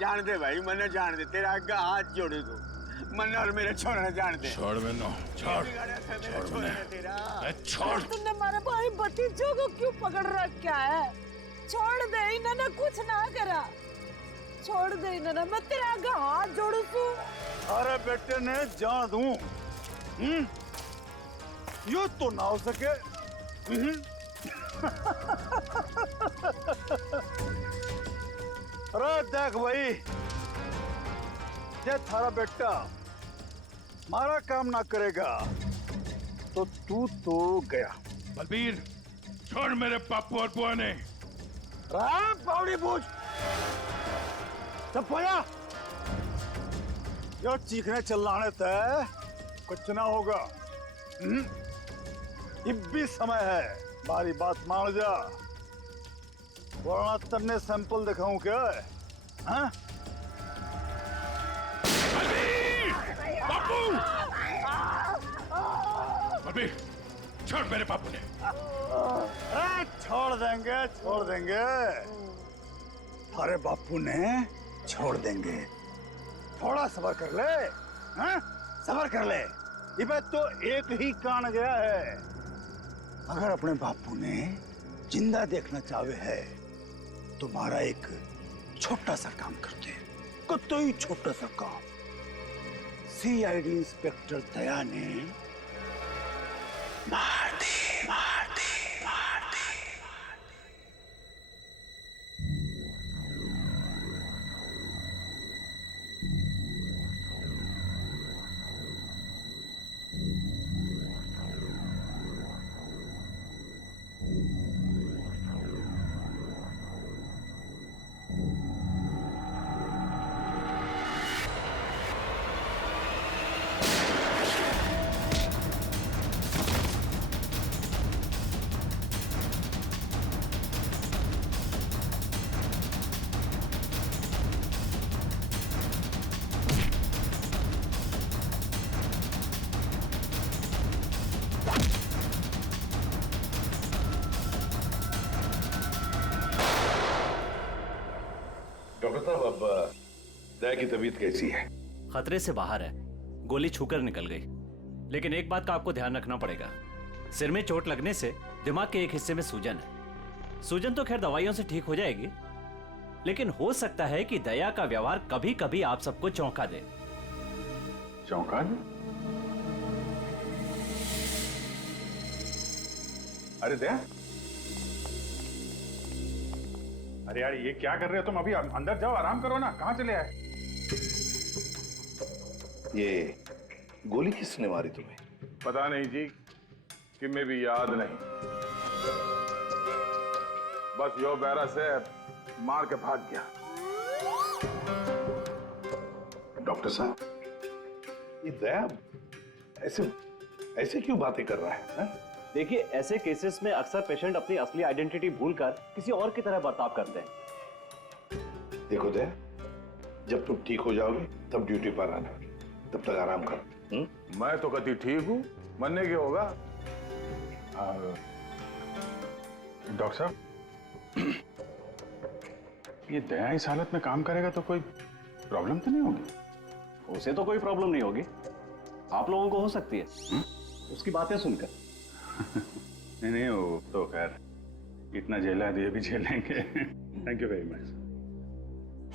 जान दे भाई, मन्ने जान दे, तेरा आगे हाथ जोड़े दो, मन्ने और मेरे छोड़ने जान दे। छोड़ मैंने, छोड़ छोड़। तुमने हमारे भाई भतीजों को क्यों पकड़ रखा है? छोड़ दे, इन्होंने कुछ ना करा, छोड़ दे इन्होंने, मैं तेरे आगे हाथ जोड़ू तू। अरे बेटे ने जान दूं, यो तो ना हो सके। अरे देख भाई, ये थारा बेटा मारा काम ना करेगा तो तू तो गया। बलबीर, छोड़ मेरे पापू और बुआ ने। पावड़ी पूछ सब पोया, यो चीखने चिल्लाने तय कुछ ना होगा। अब भी समय है, हमारी बात मान जा, वरना तन्ने सैंपल दिखाऊं क्या? हाँ? पापू! बलबीर, छोड़ मेरे पापू ने। छोड़ देंगे, छोड़ देंगे, अरे बापू ने छोड़ देंगे, थोड़ा सब्र कर ले। हाँ? सब्र कर ले, इबे तो एक ही कान गया है। अगर अपने बापू ने जिंदा देखना चाहे है तो हमारा एक छोटा सा काम करते हैं, कोई छोटा सा काम। सीआईडी इंस्पेक्टर दया ने मार दी। डॉक्टर साहब, अब दया की तबीयत कैसी है? खतरे से बाहर है, गोली छूकर निकल गई। लेकिन एक बात का आपको ध्यान रखना पड़ेगा, सिर में चोट लगने से दिमाग के एक हिस्से में सूजन है। सूजन तो खैर दवाइयों से ठीक हो जाएगी, लेकिन हो सकता है कि दया का व्यवहार कभी कभी आप सबको चौंका दे। चौंका दे? अरे दया, अरे यार ये क्या कर रहे हो तुम? अभी अंदर जाओ, आराम करो ना, कहाँ चले आए? ये गोली किसने मारी तुम्हें? पता नहीं जी, कि मैं भी याद नहीं, बस यो बैरा से मार के भाग गया। डॉक्टर साहब, ये दया ऐसे ऐसे क्यों बातें कर रहा है? देखिए, ऐसे केसेस में अक्सर पेशेंट अपनी असली आइडेंटिटी भूलकर किसी और की तरह बर्ताव करते हैं। देखो दया, जब तुम ठीक हो जाओगे तब ड्यूटी पर आना, तब तक आराम करो। मैं तो कभी ठीक हूँ, मरने के होगा। डॉक्टर साहब, ये दया इस हालत में काम करेगा तो कोई प्रॉब्लम तो नहीं होगी? उसे तो कोई प्रॉब्लम नहीं होगी, आप लोगों को हो सकती है उसकी बातें सुनकर। नहीं, वो तो खैर इतना झेला दिए भी झेलेंगे। Thank you very much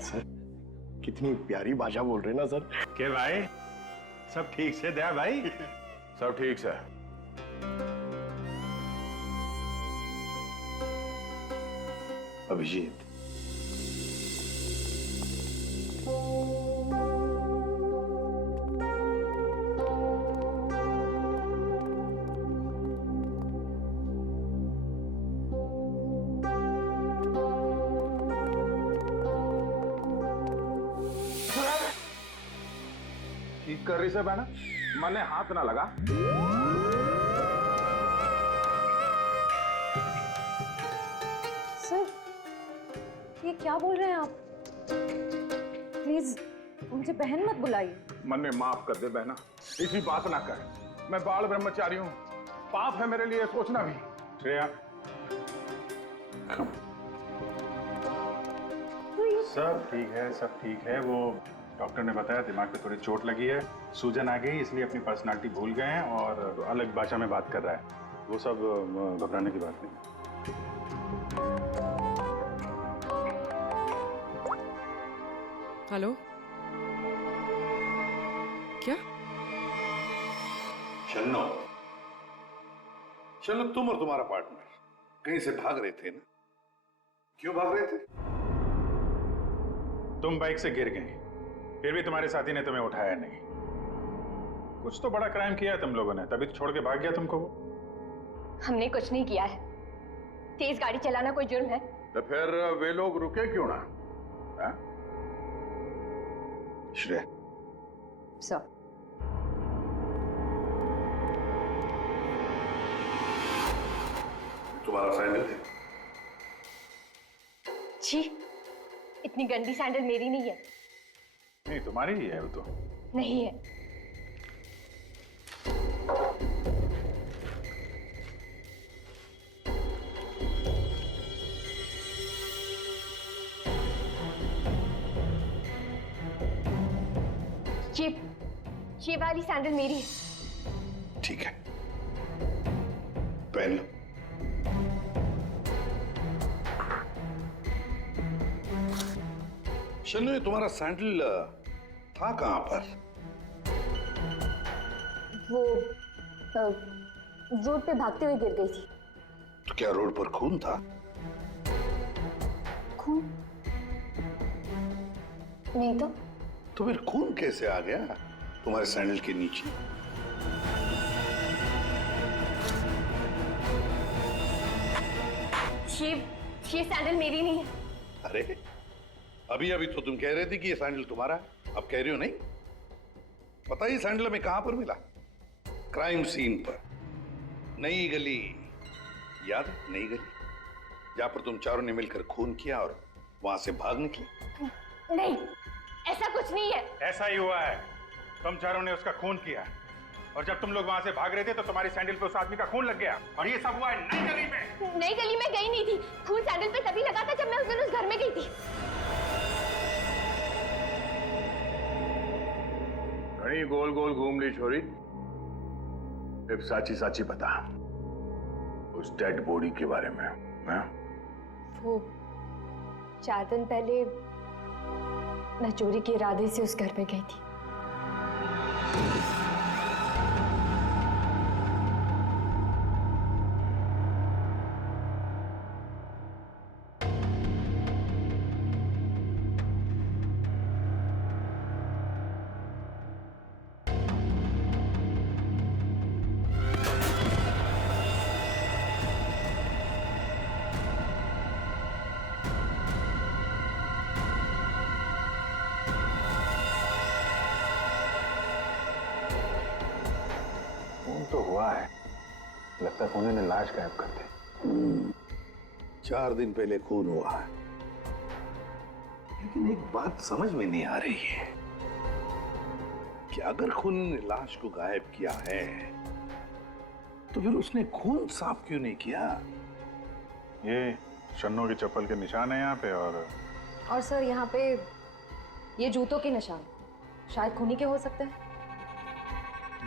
sir. कितनी प्यारी भाषा बोल रहे ना सर। के भाई, सब ठीक से दया भाई? सब ठीक से। अभिजीत, ठीक कर रही से बहना, मने हाथ ना लगा। सर, ये क्या बोल रहे हैं आप? प्लीज मुझे बहन मत बुलाइए। मन में माफ कर दे बहना, इसी बात ना कर। मैं बाल ब्रह्मचारी हूँ, पाप है मेरे लिए सोचना भी। श्रेया, सब ठीक है, सब ठीक है। वो डॉक्टर ने बताया दिमाग पे थोड़ी चोट लगी है, सूजन आ गई, इसलिए अपनी पर्सनालिटी भूल गए हैं और अलग भाषा में बात कर रहा है। वो सब घबराने की बात नहीं। हेलो, क्या? शन्नो, शन्नो, तुम और तुम्हारा पार्टनर कहीं से भाग रहे थे ना? क्यों भाग रहे थे? तुम बाइक से गिर गई, फिर भी तुम्हारे साथी ने तुम्हें उठाया नहीं। कुछ तो बड़ा क्राइम किया है तुम लोगों ने, तभी तो छोड़ के भाग गया तुमको वो। हमने कुछ नहीं किया है। तेज गाड़ी चलाना कोई जुर्म है? तो फिर वे लोग रुके क्यों ना? हाँ? श्रेया, सर, तुम्हारा सैंडल है? छी, इतनी गंदी सैंडल मेरी नहीं है। नहीं, तुम्हारी ही है वो तो। नहीं है। ये वाली सैंडल मेरी है। ठीक है, पहन लो। शन्नो, ये तुम्हारा सैंडल था कहां पर? वो रोड पे भागते हुए गिर गई थी। तो क्या रोड पर खून था? खून? नहीं तो फिर खून कैसे आ गया तुम्हारे सैंडल के नीचे? ये सैंडल मेरी नहीं है। अरे, अभी अभी तो तुम कह रहे थे कि ये सैंडल तुम्हारा है, अब कह रही हो नहीं? पता ही सैंडल हमें कहां पर मिला? क्राइम सीन पर, नई गली। याद है नई गली, जहां पर तुम चारों ने मिलकर खून किया और वहां से भाग निकले? नहीं, ऐसा कुछ नहीं है। ऐसा ही हुआ है, तुम चारों ने उसका खून किया और जब तुम लोग वहां से भाग रहे थे तो तुम्हारी सैंडल पे उस आदमी का खून लग गया और ये सब हुआ है नई गली में। नई गली में गई नहीं थी, खून सैंडल पे तभी लगा था जब मैं उस दिन उस घर में गई थी। घड़ी गोल गोल घूम ली छोरी। अब साची साची बता उस डेड बॉडी के बारे में। हाँ? वो 4 दिन पहले मैं चोरी के इरादे से उस घर में गई थी। तो हुआ है, लगता है खून ने लाश गायब कर दी। 4 दिन पहले खून हुआ है, लेकिन एक बात समझ में नहीं आ रही है कि अगर खून ने लाश को गायब किया है तो फिर उसने खून साफ क्यों नहीं किया? ये शन्नो की चप्पल के निशान है यहाँ पे और सर यहाँ पे ये जूतों के निशान शायद खूनी के हो सकते हैं।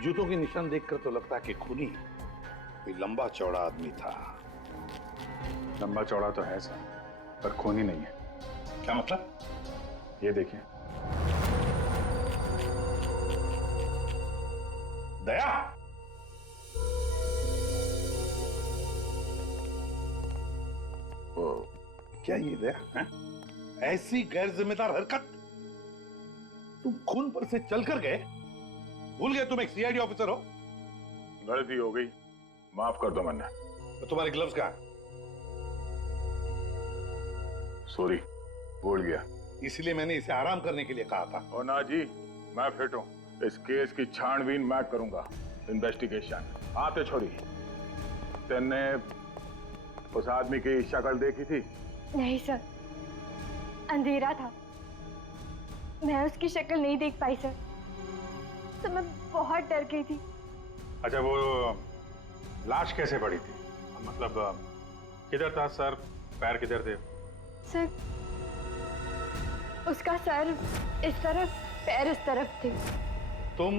जूतों के निशान देखकर तो लगता है कि खूनी कोई लंबा चौड़ा आदमी था। लंबा चौड़ा तो है सर, पर खूनी नहीं है। क्या मतलब? ये देखिए। दया, क्या ये दया है? ऐसी गैर जिम्मेदार हरकत? तुम खून पर से चलकर गए? भूल गए तुम एक सीआईडी ऑफिसर हो? गलती हो गई, माफ कर दो मन्ना। तो तुम्हारे ग्लव्स कहाँ हैं? सॉरी, भूल गया। इसलिए मैंने इसे आराम करने के लिए कहा था। और ना जी, मैं फिट हूँ। इस केस की छानबीन मैं करूंगा, इन्वेस्टिगेशन। आते छोड़ी, तेने उस आदमी की शक्ल देखी थी? नहीं सर, अंधेरा था, मैं उसकी शक्ल नहीं देख पाई सर, तो मैं बहुत डर गई थी। अच्छा, वो लाश कैसे पड़ी थी? मतलब किधर था सर? पैर किधर थे? सर उसका सर इस तरफ, पैर इस तरफ थे। तुम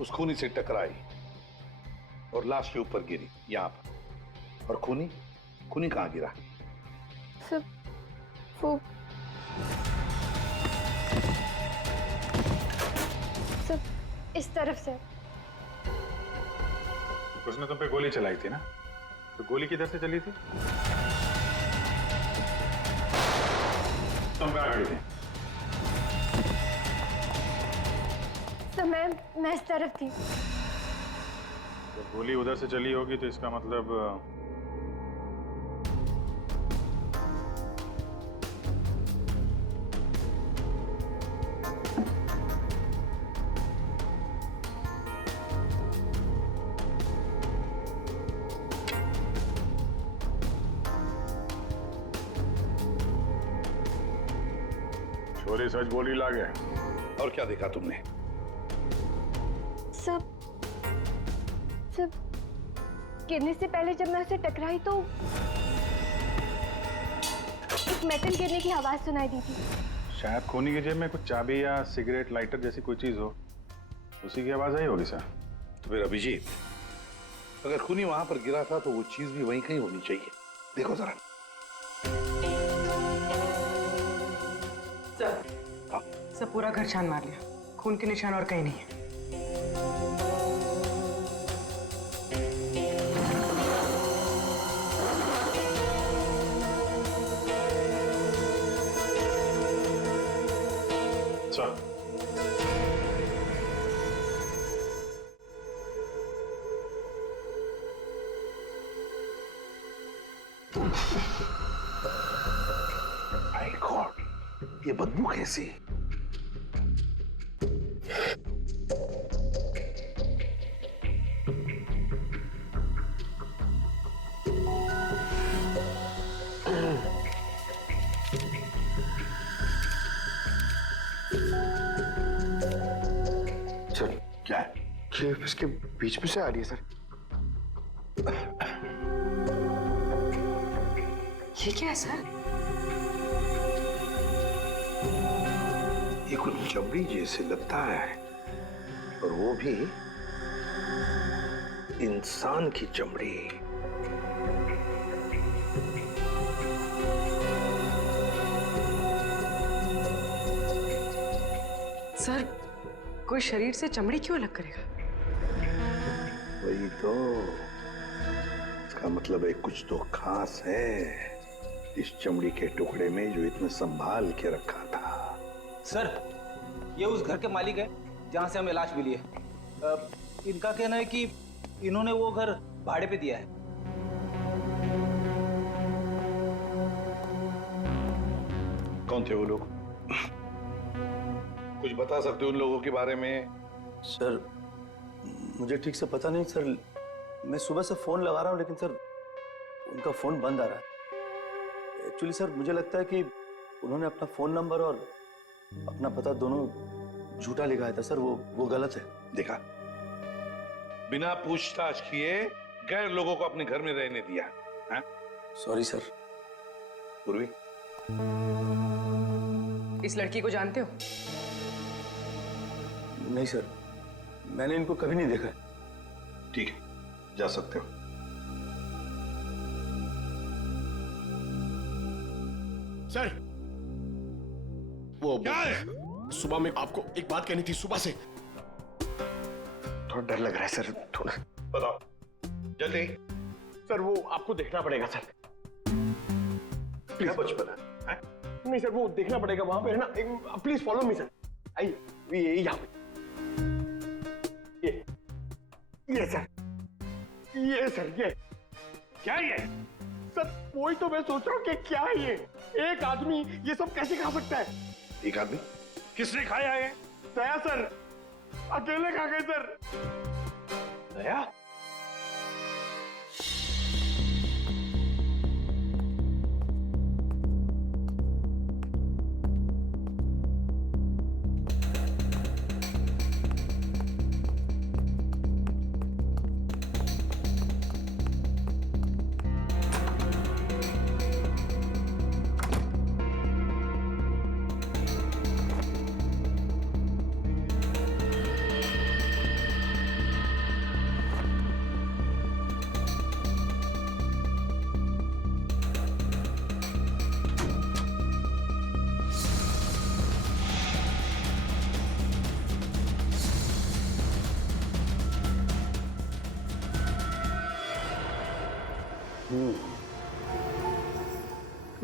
उस खूनी से टकराई और लाश के ऊपर गिरी यहाँ पर। और खूनी खूनी कहाँ गिरा? सर वो सब इस तरफ से। उसने तुम पे गोली चलाई थी ना, तो गोली किधर से चली थी? तुम कहाँ खड़ी थी? तो मैं इस तरफ थी। जब गोली उधर से चली होगी तो इसका मतलब छोरी सच बोली लागे। और क्या देखा तुमने? सब गिरने से पहले जब मैं उसे टकराई तो एक मेटल गिरने की आवाज सुनाई दी थी। शायद खूनी की जेब में कुछ चाबी या सिगरेट लाइटर जैसी कोई चीज हो, उसी की आवाज आई होगी सर। तो फिर अभिजीत, अगर खूनी वहां पर गिरा था तो वो चीज भी वहीं कहीं होनी चाहिए। देखो जरा। सब पूरा घर छान मार लिया, खून के निशान और कहीं नहीं है। माय गॉड, ये बदबू कैसी? सर क्या है? ये इसके बीच में से आ रही है सर। ये क्या है सर? ये कुछ चमड़ी जैसे लगता है, और वो भी इंसान की चमड़ी। सर कोई शरीर से चमड़ी क्यों अलग करेगा? वही तो, इसका मतलब है कुछ तो खास है इस चमड़ी के टुकड़े में जो इतना संभाल के रखा था। सर, ये उस घर के मालिक है जहां से हमें लाश मिली है। इनका कहना है कि इन्होंने वो घर भाड़े पे दिया है। कौन थे वो लोग? कुछ बता सकते हो उन लोगों के बारे में? सर मुझे ठीक से पता नहीं सर, मैं सुबह से फोन लगा रहा हूँ लेकिन सर उनका फोन बंद आ रहा है। एक्चुअली सर मुझे लगता है कि उन्होंने अपना फोन नंबर और अपना पता दोनों झूठा लिखा था सर, वो गलत है। देखा, बिना पूछताछ किए गैर लोगों को अपने घर में रहने दिया। Sorry sir. पूर्वी, इस लड़की को जानते हो? नहीं सर, मैंने इनको कभी नहीं देखा। ठीक है, जा सकते हो। सर वो सुबह में आपको एक बात कहनी थी, सुबह से थोड़ा डर लग रहा है सर, थोड़ा। बताओ जल्दी। सर वो आपको देखना पड़ेगा सर। क्या बचपन है? नहीं सर, वो देखना पड़ेगा वहां पे है ना। Please follow me sir. आइए, ये यहाँ पे, ये सर, ये सर, ये क्या है ये? सर वही तो मैं सोच रहा हूँ कि क्या है ये? एक आदमी ये सब कैसे खा सकता है? एक आदमी? किसने खाया है? दया सर, अकेले खा गए सर। दया?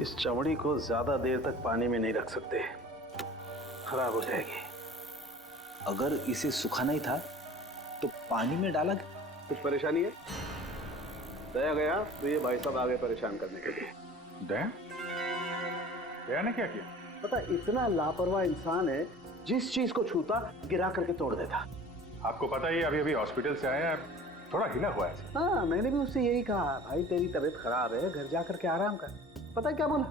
इस चमड़ी को ज्यादा देर तक पानी में नहीं रख सकते, खराब हो जाएगी। अगर इसे सुखाना ही था तो पानी में डाला कुछ परेशानी है? दया गया तो ये भाई साहब आगे परेशान करने के लिए। दया? दया ने क्या किया? पता इतना लापरवाह इंसान है, जिस चीज को छूता गिरा करके तोड़ देता। आपको पता ही अभी अभी हॉस्पिटल से आया, थोड़ा हिला हुआ है। हाँ, मैंने भी उससे यही कहा, भाई तेरी तबीयत खराब है, घर जा करके आराम कर। पता है क्या बोला?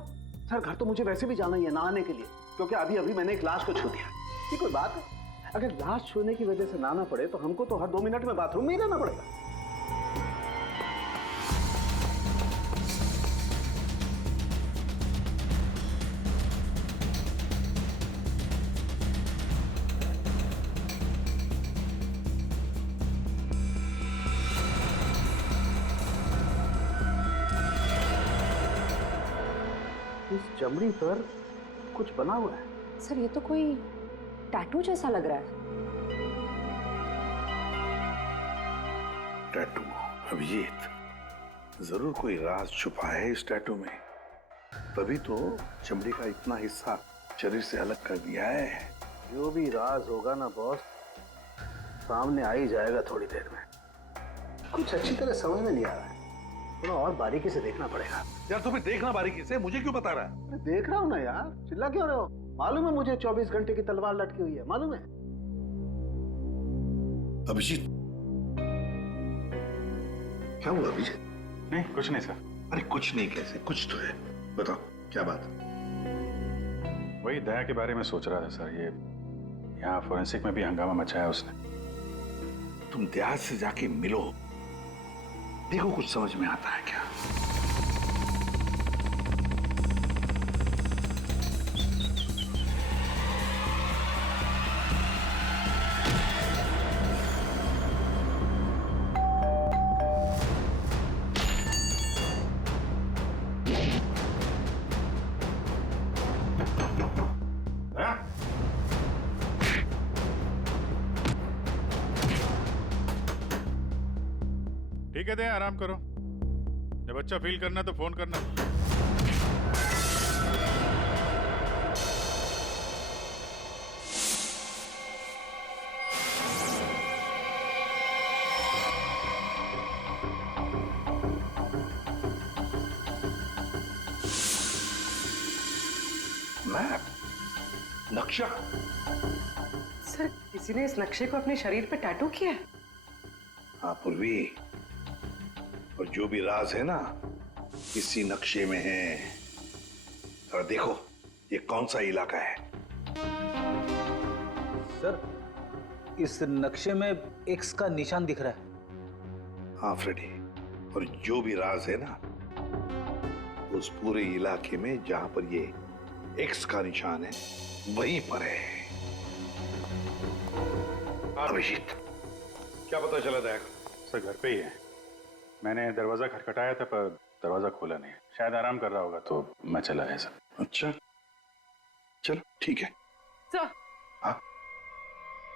सर घर तो मुझे वैसे भी जाना ही है नहाने के लिए, क्योंकि अभी अभी मैंने एक लाश को छू दिया। ये कोई बात है? अगर लाश छूने की वजह से नहाना पड़े तो हमको तो हर 2 मिनट में बाथरूम में ही रहना पड़ेगा। इस चमड़ी पर कुछ बना हुआ है। सर ये तो कोई टैटू जैसा लग रहा है। टैटू? अभिजीत, जरूर कोई राज छुपा है इस टैटू में, तभी तो चमड़ी का इतना हिस्सा शरीर से अलग कर दिया है। जो भी राज होगा ना बॉस, सामने आ ही जाएगा थोड़ी देर में। कुछ अच्छी तरह समझ में नहीं आ रहा है, थोड़ा और बारीकी से देखना पड़ेगा। यार तुम्हें देखना बारीकी से, मुझे क्यों बता रहा है? अरे देख रहा हूँ ना यार, चिल्ला क्यों रहे हो? मालूम है मुझे 24 घंटे की तलवार लटकी हुई है, मालूम है। अभिजीत, क्या हुआ अभिजीत? नहीं कुछ नहीं सर। अरे कुछ नहीं कैसे? कुछ तो है, बताओ क्या बात? वही दया के बारे में सोच रहा था सर। ये यहाँ फोरेंसिक में भी हंगामा मचाया उसने। तुम देहात से जाके मिलो, देखो कुछ समझ में आता है क्या। ठीक है दया, आराम करो। जब अच्छा फील करना तो फोन करना। मैप? नक्शा? सर किसी ने इस नक्शे को अपने शरीर पे टैटू किया है। हाँ पूर्वी, और जो भी राज है ना इसी नक्शे में है। और देखो ये कौन सा इलाका है। सर इस नक्शे में एक्स का निशान दिख रहा है। हाँ फ्रेडी, और जो भी राज है ना उस पूरे इलाके में जहां पर ये एक्स का निशान है वहीं पर है। अभिजीत, क्या पता चला दया? सर घर पे ही है। मैंने दरवाजा खटखटाया था पर दरवाजा खोला नहीं। शायद आराम कर रहा होगा तो मैं चला आया सर। अच्छा चलो ठीक है। सर, हाँ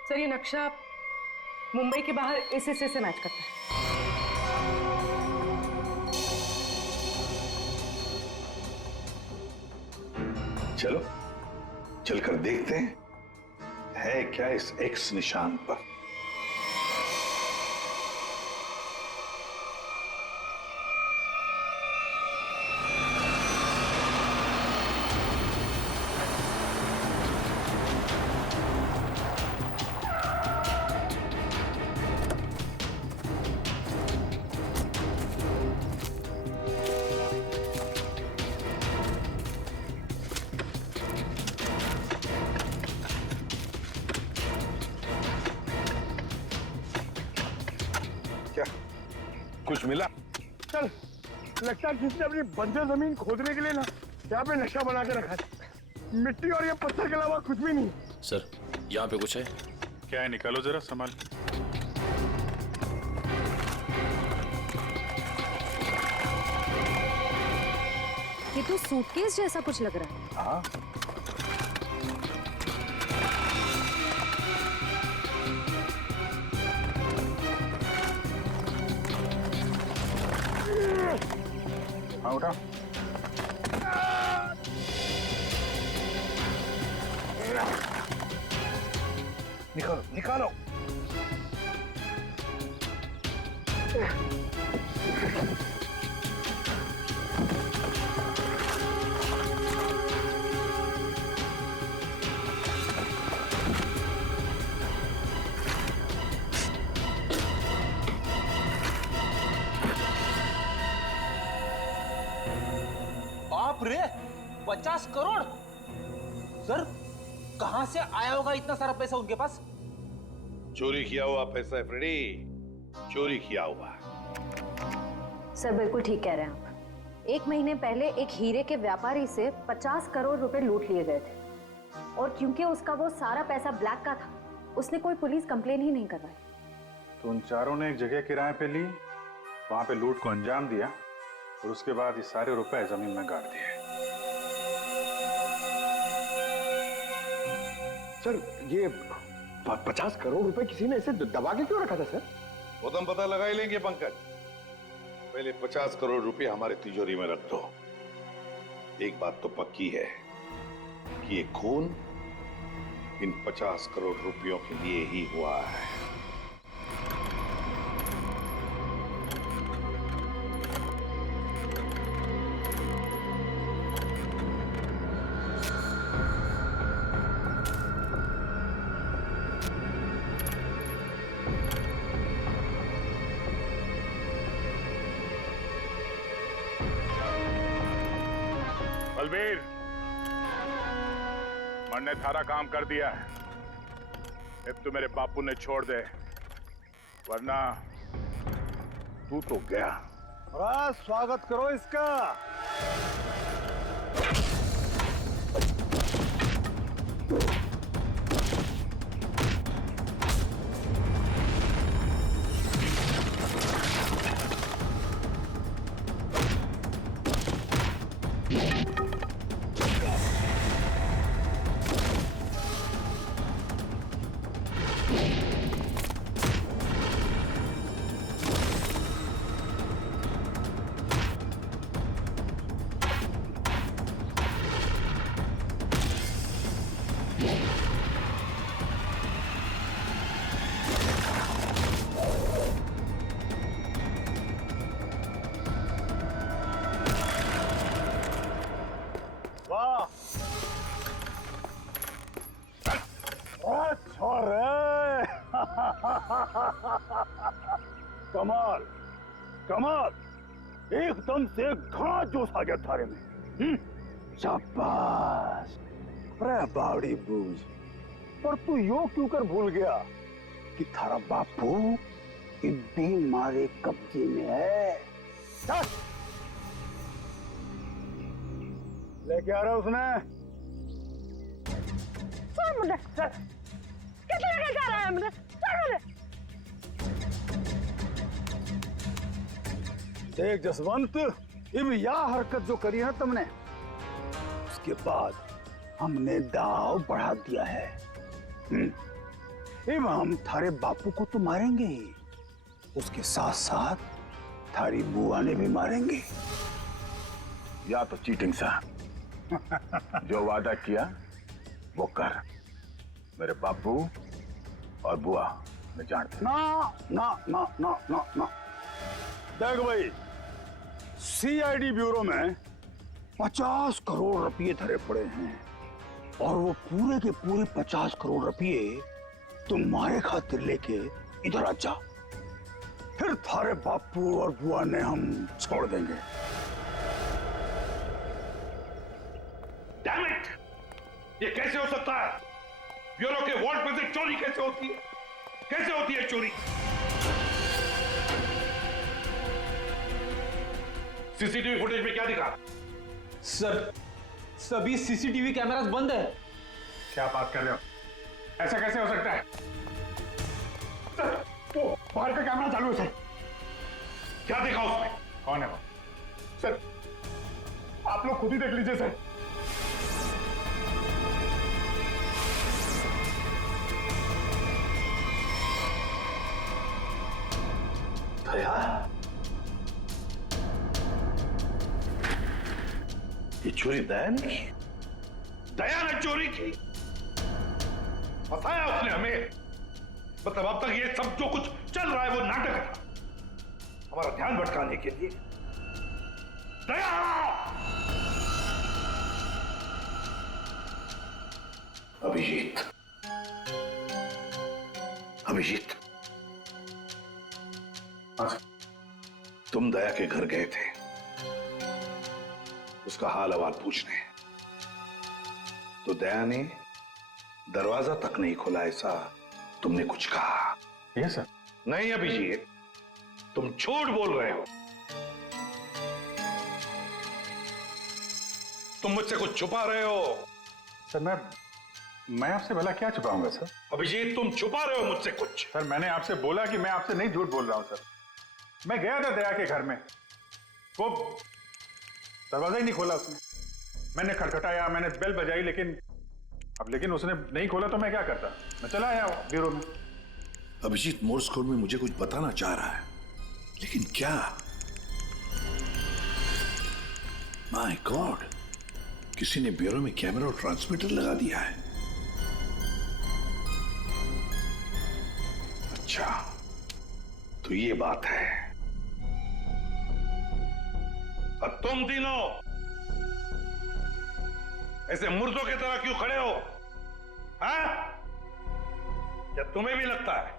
सर ये नक्शा मुंबई के बाहर इस हिस्से से मैच करता है। चलो चलकर देखते हैं है क्या इस एक्स निशान पर। क्या कुछ मिला? चल, लगता है किसने अपनी बंजर जमीन खोदने के लिए ना यहाँ पे नक्शा बना के रखा है। मिट्टी और ये पत्थर के अलावा कुछ भी नहीं। सर यहाँ पे कुछ है। क्या है? निकालो जरा, संभाल। ये तो सूटकेस जैसा कुछ लग रहा है। हाँ हाँ उठा। निकालो निकालो। बाप रे, 50 करोड़। सर कहां से आया होगा इतना सारा पैसा उनके पास? चोरी किया हुआ पैसा है फ्रेडी, चोरी किया हुआ। सर बिल्कुल ठीक कह रहे हैं आप। 1 महीने पहले एक हीरे के व्यापारी से 50 करोड़ रुपए लूट लिए गए थे, और क्योंकि उसका वो सारा पैसा ब्लैक का था, उसने कोई पुलिस कंप्लेन ही नहीं करवाई। तो उन चारों ने एक जगह किराए पे ली, वहां पे लूट को अंजाम दिया, और उसके बाद ये सारे रुपए जमीन में गाड़ दिए। सर ये 50 करोड़ रुपए किसी ने ऐसे दबा के क्यों रखा था सर? वो तो हम पता लगा ही लेंगे पंकज। पहले 50 करोड़ रुपए हमारे तिजोरी में रख दो। एक बात तो पक्की है कि ये खून इन 50 करोड़ रुपयों के लिए ही हुआ है। बलबीर, मन ने थारा काम कर दिया है। अब तो मेरे बापू ने छोड़ दे, वरना तू तो गया। स्वागत करो इसका। कमाल कमाल, एकदम से घना जोश आ गया थारे में। शाबाश। अरे बावड़ी बूझ, पर तू यो क्यों कर भूल गया कि थारा बापू इतनी मारे कब्जे में है। लेके आ रहा उसने। कितने लेके जा रहा है हमने? देख जसवंत, इब यह हरकत जो करी है तुमने, उसके बाद हमने दाव बढ़ा दिया है। इब हम थारे बापू को तो मारेंगे ही, उसके साथ साथ थारी बुआ ने भी मारेंगे। या तो चीटिंग सा जो वादा किया वो कर। मेरे बापू और बुआ मैं जानता। ना ना ना ना ना ना। देख भाई, सीआईडी ब्यूरो में 50 करोड़ रुपए धरे पड़े हैं, और वो पूरे के पूरे 50 करोड़ रुपए तुम्हारे खातिर लेके इधर आ जा। फिर थारे बापू और बुआ ने हम छोड़ देंगे। Damn it! ये कैसे हो सकता है? ब्यूरो के वॉल्ट में से चोरी कैसे होती है? कैसे होती है चोरी? सीसीटीवी फुटेज में क्या दिखा? सर सभी सीसीटीवी कैमरास बंद है। क्या बात कर रहे हो? ऐसा कैसे हो सकता है? सर, वो बाहर का कैमरा चालू है सर। क्या देखा उसमें? कौन है वो? सर आप लोग खुद ही देख लीजिए सर। दया, ये चोरी दया ने की? दया ने चोरी की? फंसाया उसने हमें। मतलब अब तक ये सब जो कुछ चल रहा है वो नाटक था, हमारा ध्यान भटकाने के लिए। दया! अभिजीत, अभिजीत, तुम दया के घर गए थे उसका हाल अहवाल पूछने, तो दया ने दरवाजा तक नहीं खोला, ऐसा तुमने कुछ कहा? Yes sir. नहीं अभिजीत, तुम झूठ बोल रहे हो। तुम मुझसे कुछ छुपा रहे हो। सर मैं आपसे भला क्या छुपाऊंगा सर? अभिजीत, तुम छुपा रहे हो मुझसे कुछ। सर मैंने आपसे बोला कि मैं आपसे नहीं झूठ बोल रहा हूं सर। मैं गया था दया के घर में, वो दरवाजा ही नहीं खोला उसने। मैंने खटखटाया, मैंने बेल बजाई, लेकिन उसने नहीं खोला तो मैं क्या करता? मैं चला आया ब्यूरो में। अभिजीत मोर्स कोड में मुझे कुछ बताना चाह रहा है, लेकिन क्या? माय गॉड, किसी ने ब्यूरो में कैमरा और ट्रांसमीटर लगा दिया है। अच्छा, तो ये बात है। अब तुम तीनों ऐसे मुर्दों की तरह क्यों खड़े हो? हाँ? क्या तुम्हें भी लगता है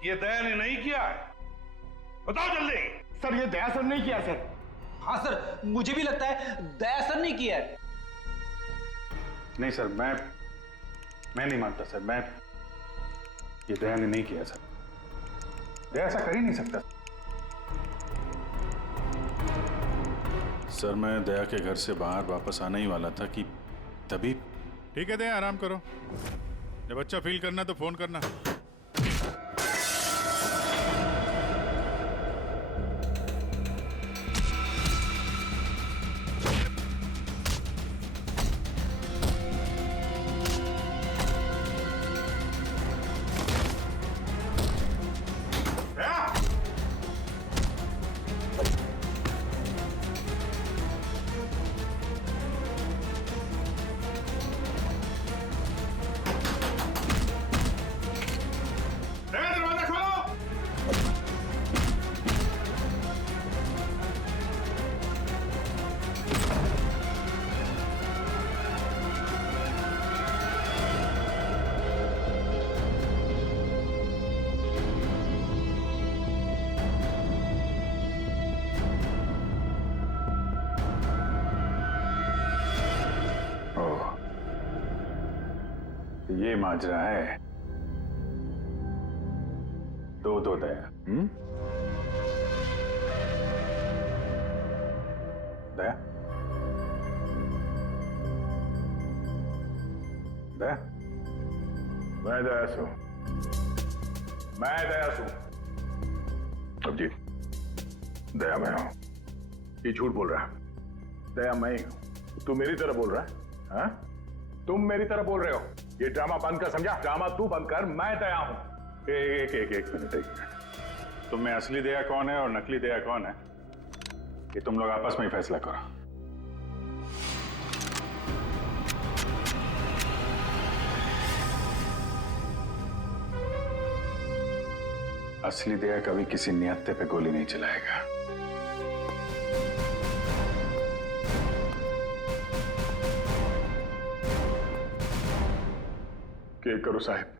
कि ये दया ने नहीं किया है? बताओ जल्दी। सर ये दया सर नहीं किया सर। हाँ सर, मुझे भी लगता है दया सर ने किया है। नहीं सर, मैं नहीं मानता सर। ये दया ने नहीं किया सर। दया ऐसा कर ही नहीं सकता सर। मैं दया के घर से बाहर वापस आने ही वाला था कि तभी। ठीक है दया, आराम करो। जब अच्छा फील करना तो फोन करना। ये माजरा है। दो दया। दया, दया, मैं दया सू। अभिजीत, दया मैं हूं। ये झूठ बोल रहा है। दया मैं ही हूं। तू मेरी तरह बोल रहा है? हाँ? तुम मेरी तरह बोल रहे हो। ये ड्रामा बंद कर, समझा? ड्रामा तू बंद कर, मैं दया हूं। एक मिनट। तुम में असली दया कौन है और नकली दया कौन है, ये तुम लोग आपस में ही फैसला करो। असली दया कभी किसी नियत्ते पे गोली नहीं चलाएगा। क्या करो साहब,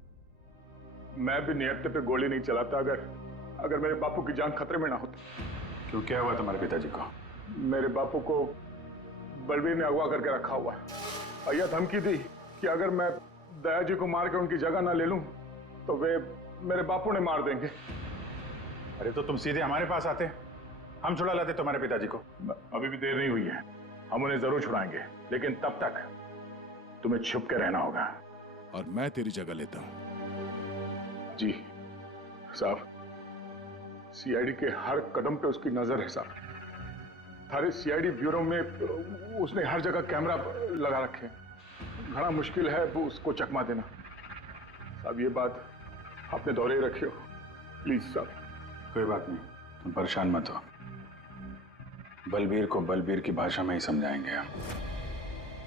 मैं भी नियत्ते पे गोली नहीं चलाता अगर मेरे बापू की जान खतरे में ना होती। क्यों, क्या हुआ तुम्हारे पिताजी को? मेरे बापू को बलबीर ने अगवा करके रखा हुआ है। यह धमकी दी कि अगर मैं दया जी को मार के उनकी जगह ना ले लूं तो वे मेरे बापू ने मार देंगे। अरे तो तुम सीधे हमारे पास आते, हम छुड़ा लाते तुम्हारे पिताजी को। अभी भी देर नहीं हुई है, हम उन्हें जरूर छुड़ाएंगे, लेकिन तब तक तुम्हें छुप के रहना होगा। और मैं तेरी जगह लेता हूं। जी साहब, सीआईडी के हर कदम पे उसकी नजर है साहब। सारे सीआईडी ब्यूरो में उसने हर जगह कैमरा लगा रखे। बड़ा मुश्किल है वो उसको चकमा देना। साहब ये बात अपने दौरे ही रखियो प्लीज साहब। कोई बात नहीं, तुम परेशान मत हो। बलबीर को बलबीर की भाषा में ही समझाएंगे हम।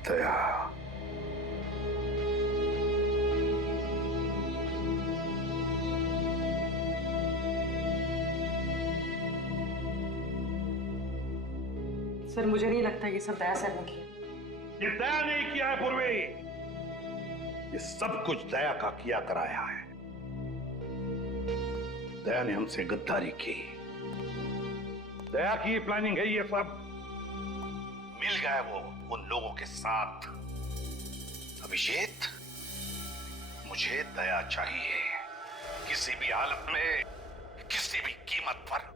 दया, सर मुझे नहीं लगता ये सब दया सर ने किया। ये दया नहीं किया है पूर्वी, ये सब कुछ दया का किया कराया है। दया ने हमसे गद्दारी की, दया की प्लानिंग है ये सब। मिल गए वो उन लोगों के साथ। अभिषेक, मुझे दया चाहिए, किसी भी हालत में, किसी भी कीमत पर।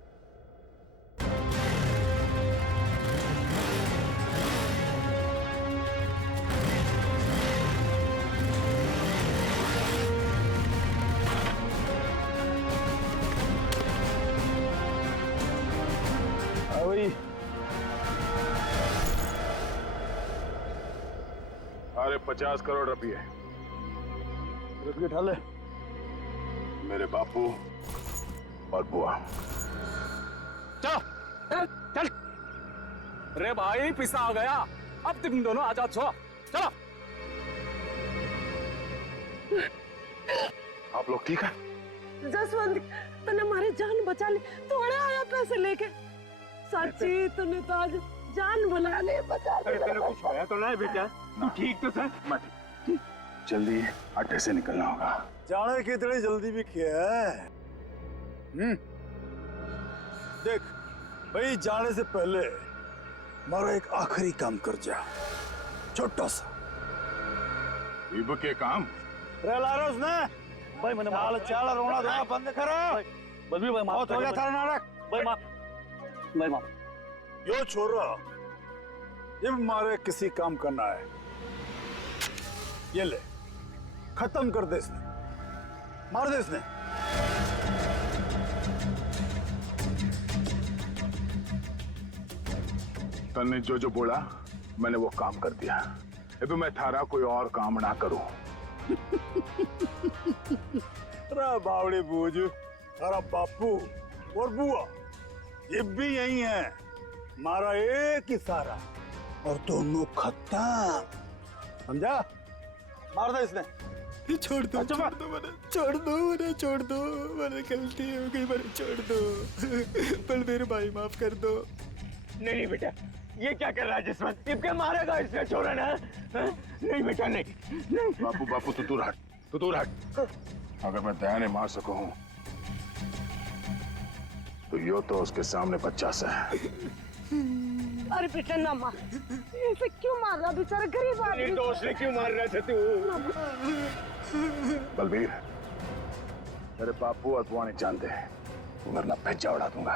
अरे 50 करोड़ रुपये उठा ले। मेरे बापू और बुआ। चल चल। अरे भाई पिसा आ गया, अब तुम दोनों आजाद हो। चलो। आप लोग ठीक है? जसवंत, तूने हमारी जान बचा ली, थोड़े आया पैसे लेके। सच्ची तूने तो आज जान बुला ले, बचा ले। अरे तेरे कुछ होया तो नहीं बेटा? तू ठीक तो सर? मत जल्दी अड्डे से निकलना होगा। जाने की इतनी जल्दी भी क्या है? देख भाई, जाने से पहले हमारा एक आखिरी काम कर जा, छोटा सा। इब के काम ला रहा उसने भाई, मैंने चाल चाल रोना धोना बंद करो। बलबीर भाई बहुत हो गया थारा नाटक। भाई माफ, भाई माफ। यो छोरा, जब हमारे किसी काम करना है, ये ले, खत्म कर दे इसने, मार दे इसने। तन्ने जो बोला मैंने वो काम कर दिया। अब मैं थारा कोई और काम ना करूं। बावड़ी बूझ, थारा बापू और बुआ ये भी यही है, हमारा एक ही सारा, और दोनों खत्म। समझा? मार दे इसने। छोड़ दो, छोड़ दो मैंने, छोड़ दो मैंने, छोड़ दो मैंने, गलती हो गई मैंने, छोड़ दो। बलबीर भाई माफ कर दो। नहीं बेटा, ये क्या कर रहा है जसवंत? ये क्या मारेगा इसने? छोड़ा ना? नहीं बेटा, नहीं। बापू बापू तू दूर हट, तू दूर हट। अगर मैं दया ने मार सकूं तो यो तो उसके सामने बच्चा सा है। अरे बेटा ना मार, ऐसे क्यों मार रहा? बेचारा गरीब आदमी। दोस्त ने क्यों मार रहा था तू? बलबीर, मेरे बापू और बुआ नहीं जानते, वरना भेजा उड़ा दूंगा।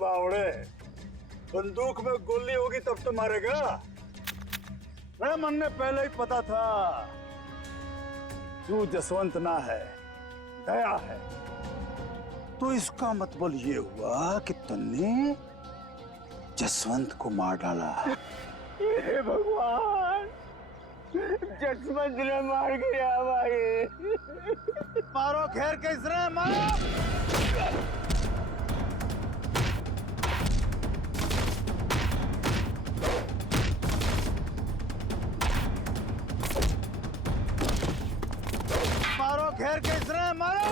बावड़े, बंदूक में गोली होगी तब तो मारेगा। मन ने पहले ही पता था तू जसवंत ना है, दया है। तो इसका मतलब ये हुआ कि तुमने जसवंत को मार डाला। हे भगवान, जसवंत ने मार गया भाई। मारो घेर के इसने, मारो। मारो घेर के इसने, मारो।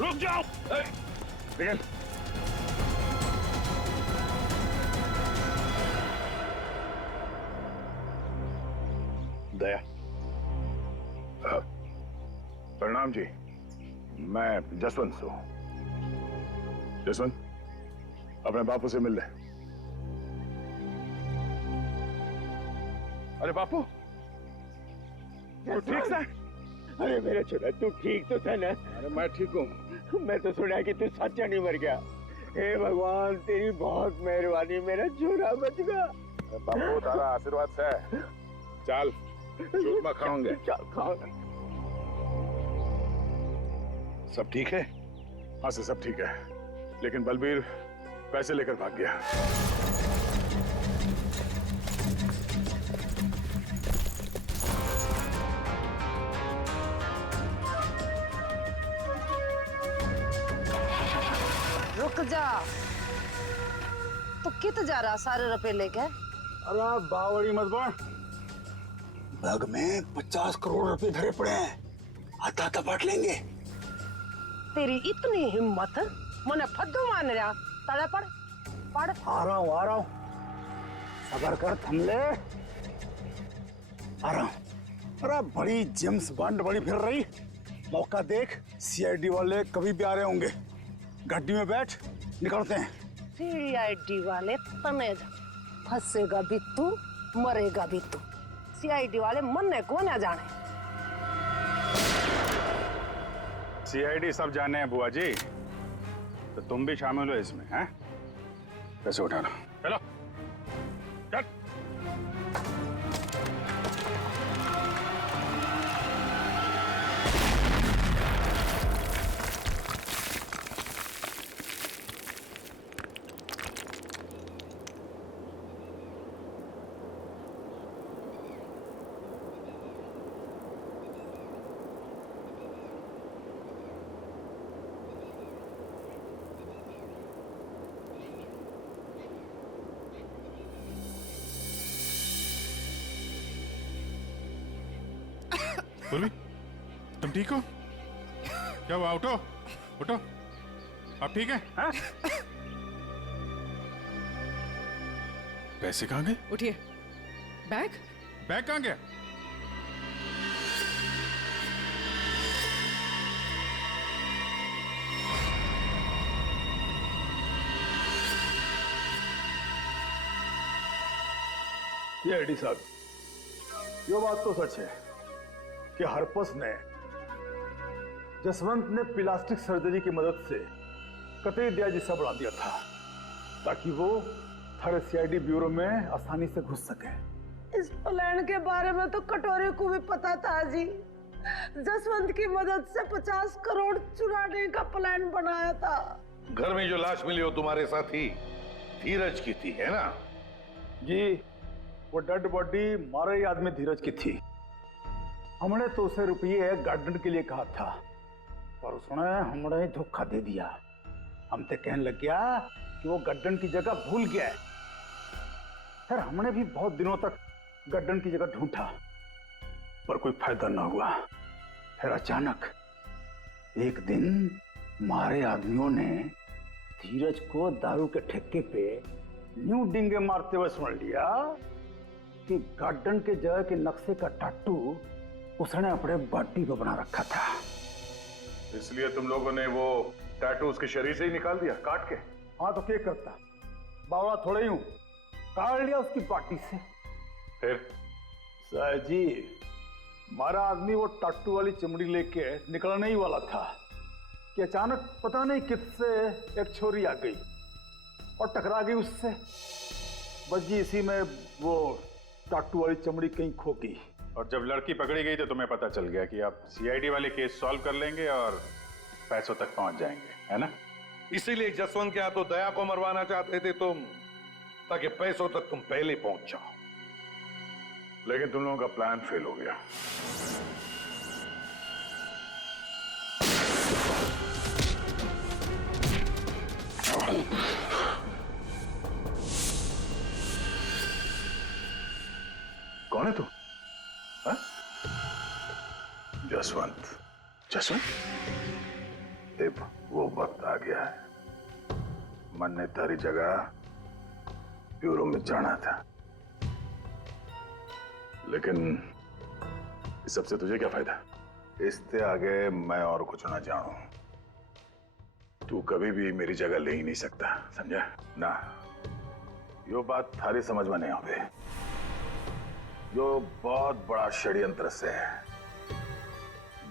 रुक जाओ। बिगल, दया, प्रणाम जी, मैं जसवंत हूँ। जसवंत, अपने बापू से मिल ले। अरे बापू, तू ठीक है? अरे मेरा छोरा, तू ठीक तो था ना? अरे मैं ठीक हूँ। मैं तो सुना कि तू सच्चा नहीं मर गया। हे भगवान, तेरी बहुत मेहरबानी, मेरा छोरा बच गया। बापू तारा आशीर्वाद से चल चूरमा खाओगे। चल खाओ। सब ठीक है? हाँ सर, सब ठीक है, लेकिन बलबीर पैसे लेकर भाग गया। रुक जा, तो कित जा रहा सारे रुपए लेके? अरे बावड़ी मत बन, बैग में 50 करोड़ रुपए भरे पड़े हैं, आता आता बांट लेंगे। तेरी इतनी हिम्मत, मने फद्दू मान रहा, तड़े पड़ पड़। आ रहा हूँ, सबर कर, थम ले, आ रहा हूँ। अरे बड़ी जेम्स बॉन्ड बड़ी फिर रही, मौका देख, सीआईडी वाले कभी भी आ रहे होंगे। गाड़ी में बैठ, निकलते हैं। सीआईडी वाले तने फंसेगा भी तू, मरेगा भी तू। सीआईडी वाले मरने को ना जाने। सीआईडी सब जाने हैं बुआ जी, तो तुम भी शामिल हो इसमें, हैं? पैसे उठाना, चलो चल। बोली, तुम ठीक हो? क्या हुआ? उठो उठो, आप ठीक हैं? हाँ? पैसे कहाँ गए? उठिए। बैग बैग कहाँ गया? ये एडी साहब, ये बात तो सच है कि हरपस ने जसवंत ने प्लास्टिक सर्जरी की मदद से कतई ब्याज हिस्सा बढ़ा दिया था ताकि वो थारे सीआईडी ब्यूरो में आसानी से घुस सके। इस प्लान के बारे में तो कटोरे को भी पता था जी। जसवंत की मदद से 50 करोड़ चुराने का प्लान बनाया था। घर में जो लाश मिली हो तुम्हारे साथी धीरज की थी, है ना? जी, वो डेड बॉडी मारे ही आदमी धीरज की थी। हमने तो उसे रुपये गार्डन के लिए कहा था, पर उसने हमने धोखा दे दिया। हम तो कहने लग गया कि वो गार्डन की जगह भूल गया है। फिर हमने भी बहुत दिनों तक गार्डन की जगह ढूंढा, पर कोई फायदा ना हुआ। फिर अचानक एक दिन मारे आदमियों ने धीरज को दारू के ठेके पे न्यू डिंगे मारते हुए सुन लिया कि गार्डन के जगह के नक्शे का टाटू उसने अपने बॉडी पे बना रखा था। इसलिए तुम लोगों ने वो टैटू उसके शरीर से ही निकाल दिया, काट के? हाँ, तो क्या करता, बावड़ा थोड़ा ही हूं, काट लिया उसकी बॉडी से। फिर साहब जी, हमारा आदमी वो टाटू वाली चमड़ी लेके निकलने ही वाला था कि अचानक पता नहीं किससे एक छोरी आ गई और टकरा गई उससे। बस जी इसी में वो टाटू वाली चमड़ी कहीं खो गई। और जब लड़की पकड़ी गई तो तुम्हें पता चल गया कि आप सीआईडी वाले केस सॉल्व कर लेंगे और पैसों तक पहुंच जाएंगे, है ना? इसीलिए जसवंत के हाथों दया को मरवाना चाहते थे तुम, ताकि पैसों तक तुम पहले पहुंच जाओ। लेकिन तुम लोगों का प्लान फेल हो गया। कौन है तू? हाँ? जसवंत। जसवंत? अब वो वक्त आ गया है। मन ने तारी जगह ब्यूरो में जाना था, लेकिन इस सबसे तुझे क्या फायदा? इससे आगे मैं और कुछ ना जानू। तू कभी भी मेरी जगह ले ही नहीं सकता, समझा ना? यो बात थारी समझ में नहीं आवे। यो बहुत बड़ा षड्यंत्र से है।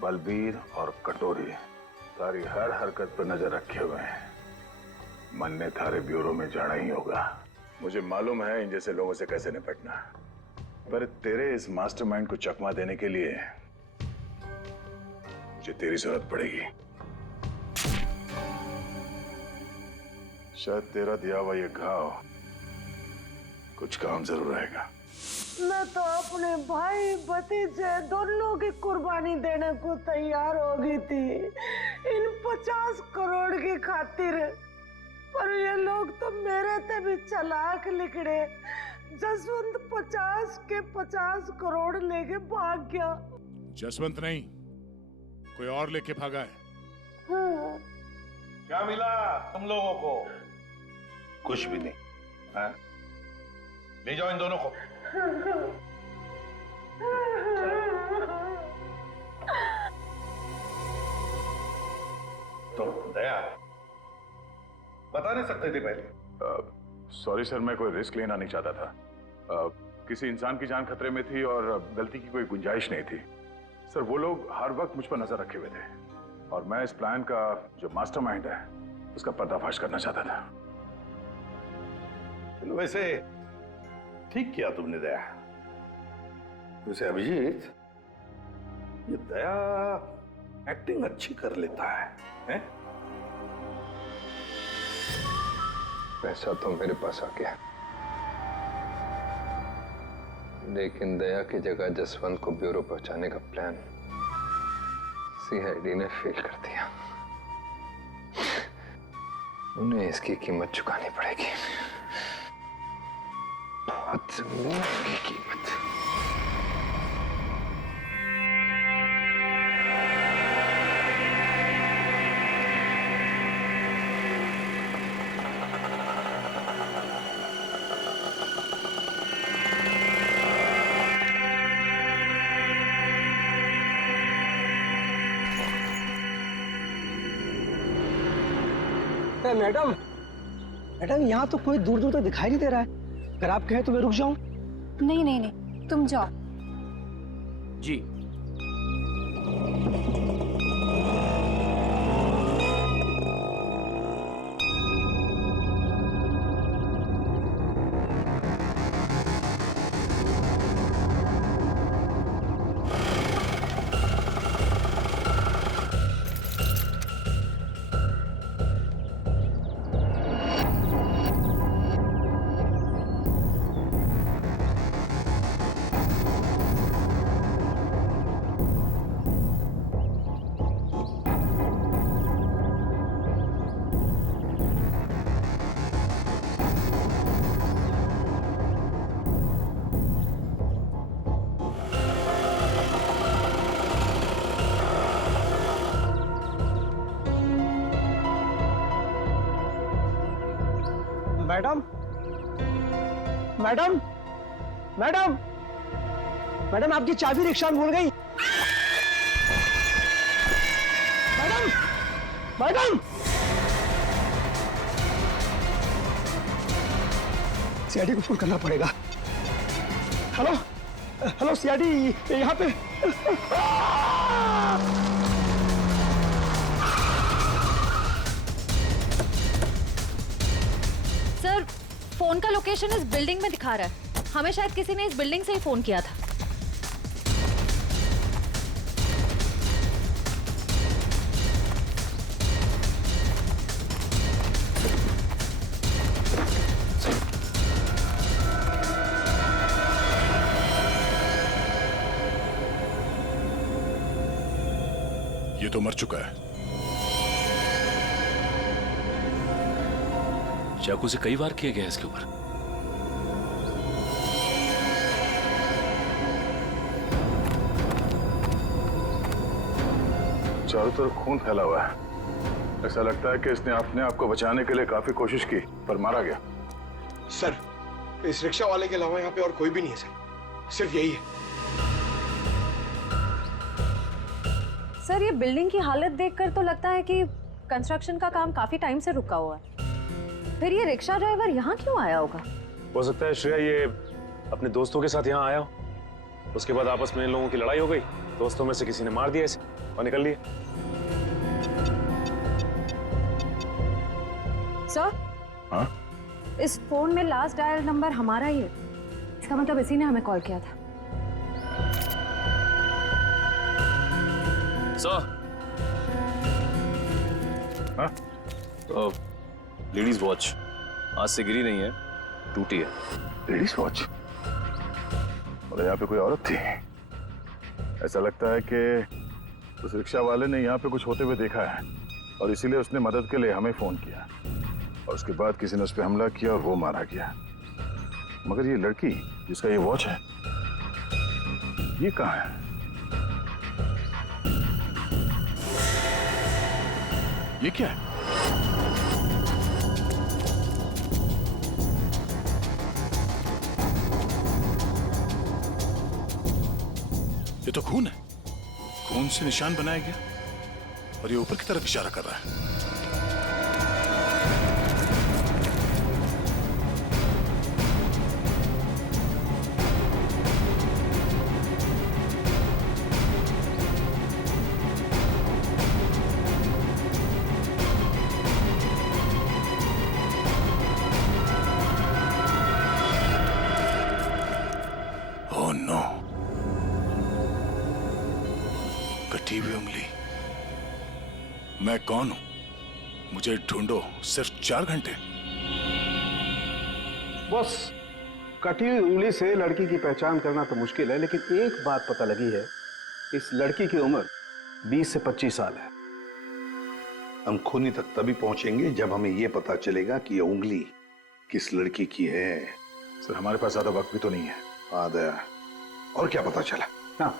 बलबीर और कटोरी तारी हर हरकत पर नजर रखे हुए हैं। मन ने थारे ब्यूरो में जाना ही होगा। मुझे मालूम है इन जैसे लोगों से कैसे निपटना, पर तेरे इस मास्टरमाइंड को चकमा देने के लिए मुझे तेरी जरूरत पड़ेगी। शायद तेरा दिया हुआ ये घाव कुछ काम जरूर आएगा। मैं तो अपने भाई भतीजे दोनों की कुर्बानी देने को तैयार हो गई थी इन 50 करोड़ की खातिर, पर ये लोग तो मेरे से भी चालाक निकले। जसवंत 50 के 50 करोड़ लेके भाग गया। जसवंत नहीं, कोई और लेके भागा है। हाँ। क्या मिला तुम लोगों को? कुछ भी नहीं। हाँ? ले जाओ इन दोनों को। तो दया बता नहीं सकते थे पहले? सॉरी सर, मैं कोई रिस्क लेना नहीं चाहता था। किसी इंसान की जान खतरे में थी और गलती की कोई गुंजाइश नहीं थी। सर वो लोग हर वक्त मुझ पर नजर रखे हुए थे और मैं इस प्लान का जो मास्टरमाइंड है उसका पर्दाफाश करना चाहता था। चलो वैसे ठीक किया तुमने दया। वैसे अभिजीत, ये दया एक्टिंग अच्छी कर लेता है? पैसा तो मेरे पास आ गया, लेकिन दया की जगह जसवंत को ब्यूरो पहुंचाने का प्लान सीआईडी ने फेल कर दिया। उन्हें इसकी कीमत चुकानी पड़ेगी, बहुत महंगी कीमत। मैडम, मैडम यहाँ तो कोई दूर दूर तक दिखाई नहीं दे रहा है। अगर आप कहें तो मैं रुक जाऊं? नहीं नहीं नहीं, तुम जाओ। जी। मैडम, मैडम, मैडम, मैडम आपकी चाबी रिक्शा में भूल गई। मैडम, मैडम, सीआईडी को फोन करना पड़ेगा। हेलो, हेलो सीआईडी यहाँ पे। सर, फोन का लोकेशन इस बिल्डिंग में दिखा रहा है। हमें शायद किसी ने इस बिल्डिंग से ही फोन किया था। ये तो मर चुका है। चाकू से कई बार किया गया इसके ऊपर। चारों तरफ खून फैला हुआ है। ऐसा लगता है कि इसने अपने आप को बचाने के लिए काफी कोशिश की पर मारा गया। सर, इस रिक्शा वाले के अलावा यहाँ पे और कोई भी नहीं है सर, सिर्फ यही है। सर, ये बिल्डिंग की हालत देखकर तो लगता है कि कंस्ट्रक्शन का काम काफी टाइम से रुका हुआ है। फिर ये रिक्शा ड्राइवर यहाँ क्यों आया होगा? हो सकता है श्रेया ये अपने दोस्तों के साथ यहाँ आया हो, उसके बाद आपस में इन लोगों की लड़ाई हो गई, दोस्तों में से किसी ने मार दिया इसे और निकल लिए। सर, हाँ? इस फोन में लास्ट डायल नंबर हमारा ही है। इसका मतलब इसी ने हमें कॉल किया था। सर, तो लेडीज वॉच आज से गिरी नहीं है, टूटी है। Ladies watch? और यहाँ पे कोई औरत थी? ऐसा लगता है कि उस रिक्शा वाले ने यहाँ पे कुछ होते हुए देखा है और इसीलिए उसने मदद के लिए हमें फोन किया और उसके बाद किसी ने उस पर हमला किया और वो मारा गया। मगर ये लड़की जिसका ये वॉच है, ये कहाँ है? ये क्या है? ये तो खून है। खून से निशान बनाया गया और ये ऊपर की तरफ इशारा कर रहा है। ओह नो, कटी हुई उंगली। मैं कौन हूं? मुझे ढूंढो सिर्फ 4 घंटे। बस कटी हुई उंगली से लड़की की पहचान करना तो मुश्किल है, लेकिन एक बात पता लगी है, इस लड़की की उम्र 20 से 25 साल है। हम खूनी तक तभी पहुंचेंगे जब हमें यह पता चलेगा कि यह उंगली किस लड़की की है। सर, हमारे पास ज्यादा वक्त भी तो नहीं है। हाँ दया, और क्या पता चला? हाँ,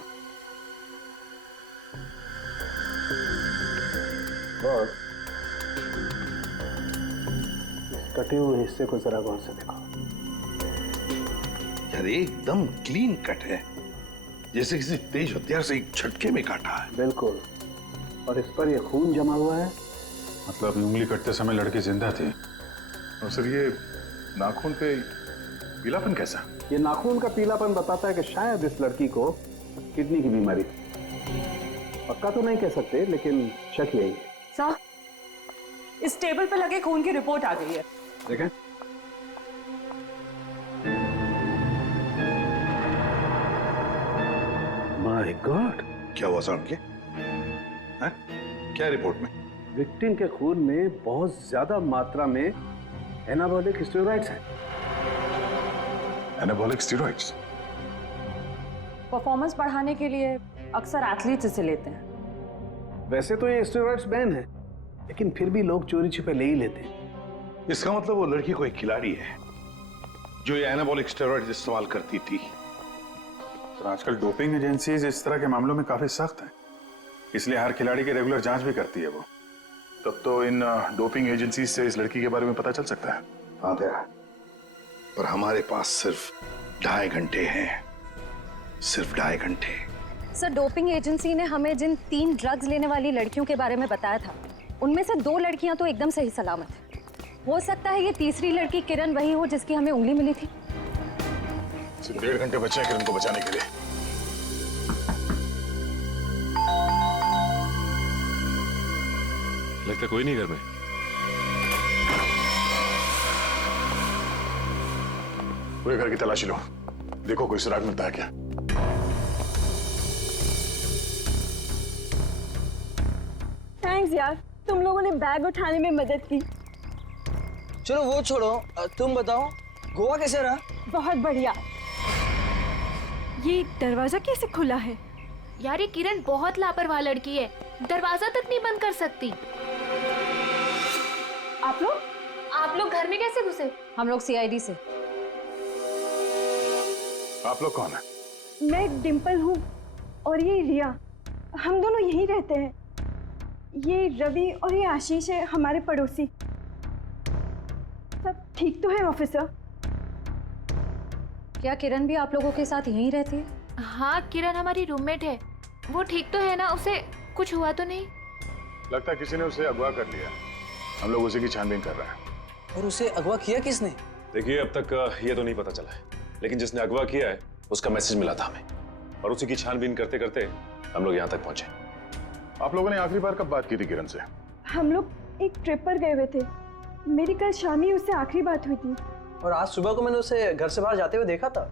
और कटे हुए हिस्से को जरा गौर से देखो। यार एकदम क्लीन कट है, जैसे किसी तेज हथियार से एक झटके में काटा है। बिल्कुल, और इस पर ये खून जमा हुआ है। मतलब उंगली कटते समय लड़की जिंदा थी। और सर, ये नाखून पे पीलापन कैसा? ये नाखून का पीलापन बताता है कि शायद इस लड़की को किडनी की बीमारी थी। पक्का तो नहीं कह सकते, लेकिन शक यही है। सर, इस टेबल पे लगे खून की रिपोर्ट आ गई है। देखें। माय गॉड, क्या हुआ साहब के? क्या रिपोर्ट में? विक्टिम के खून में बहुत ज्यादा मात्रा में एनाबॉलिक स्टेरॉइड्स हैं। Anabolic steroids? परफॉर्मेंस बढ़ाने के लिए अक्सर एथलीट्स इसे लेते हैं। वैसे तो ये स्टेरॉइड्स बैन है, लेकिन फिर भी लोग चोरी छिपे ले ही लेते हैं। इसका मतलब वो लड़की कोई खिलाड़ी है जो ये एनाबॉलिक स्टेरॉइड्स इस्तेमाल करती थी। तो आजकल डोपिंग एजेंसीज इस तरह के मामलों में काफी सख्त हैं, इसलिए हर खिलाड़ी की रेगुलर जांच भी करती है वो। तब तो इन डोपिंग एजेंसी से इस लड़की के बारे में पता चल सकता है। हाँ दया, पर हमारे पास सिर्फ 2.5 घंटे हैं, सिर्फ 2.5 घंटे। सर, डोपिंग एजेंसी ने हमें जिन 3 ड्रग्स लेने वाली लड़कियों के बारे में बताया था, उनमें से 2 लड़कियां तो एकदम सही सलामत है। हो सकता है ये तीसरी लड़की किरण वही हो जिसकी हमें उंगली मिली थी। सिर्फ 1.5 घंटे बचे हैं किरण को बचाने के लिए। लगता कोई नहीं घर में। पूरे घर की तलाशी लो, देखो कोई सुराग मिलता है क्या। थैंक्स यार, तुम लोगों ने बैग उठाने में मदद की। चलो वो छोड़ो, तुम बताओ गोवा कैसे रहा? बहुत बढ़िया। ये दरवाजा कैसे खुला है? यार ये किरण बहुत लापरवाह लड़की है, दरवाजा तक नहीं बंद कर सकती। आप लोग घर में कैसे घुसे? हम लोग सीआईडी से। आप लोग कौन है? मैं डिम्पल हूँ और ये रिया, हम दोनों यहीं रहते हैं। ये रवि और ये आशीष है हमारे पड़ोसी। सब ठीक तो है ऑफिसर? क्या किरण भी आप लोगों के साथ यहीं रहती है? हाँ, किरण हमारी रूममेट है। वो ठीक तो है ना? उसे कुछ हुआ तो नहीं? लगता है किसी ने उसे अगवा कर लिया। हम लोग उसी की छानबीन कर रहे हैं। और उसे अगवा किया किसने? देखिए अब तक ये तो नहीं पता चला है, लेकिन जिसने अगवा किया है उसका मैसेज मिला था हमें, और उसी की छानबीन करते करते हम लोग यहाँ तक पहुंचे। आप लोगों ने आखिरी बार कब बात की थी किरण से? हम लोग एक ट्रिप पर गए हुए थे। मेरी कल शाम ही उससे आखिरी बात हुई थी। और आज सुबह को मैंने उसे घर से बाहर जाते हुए देखा था।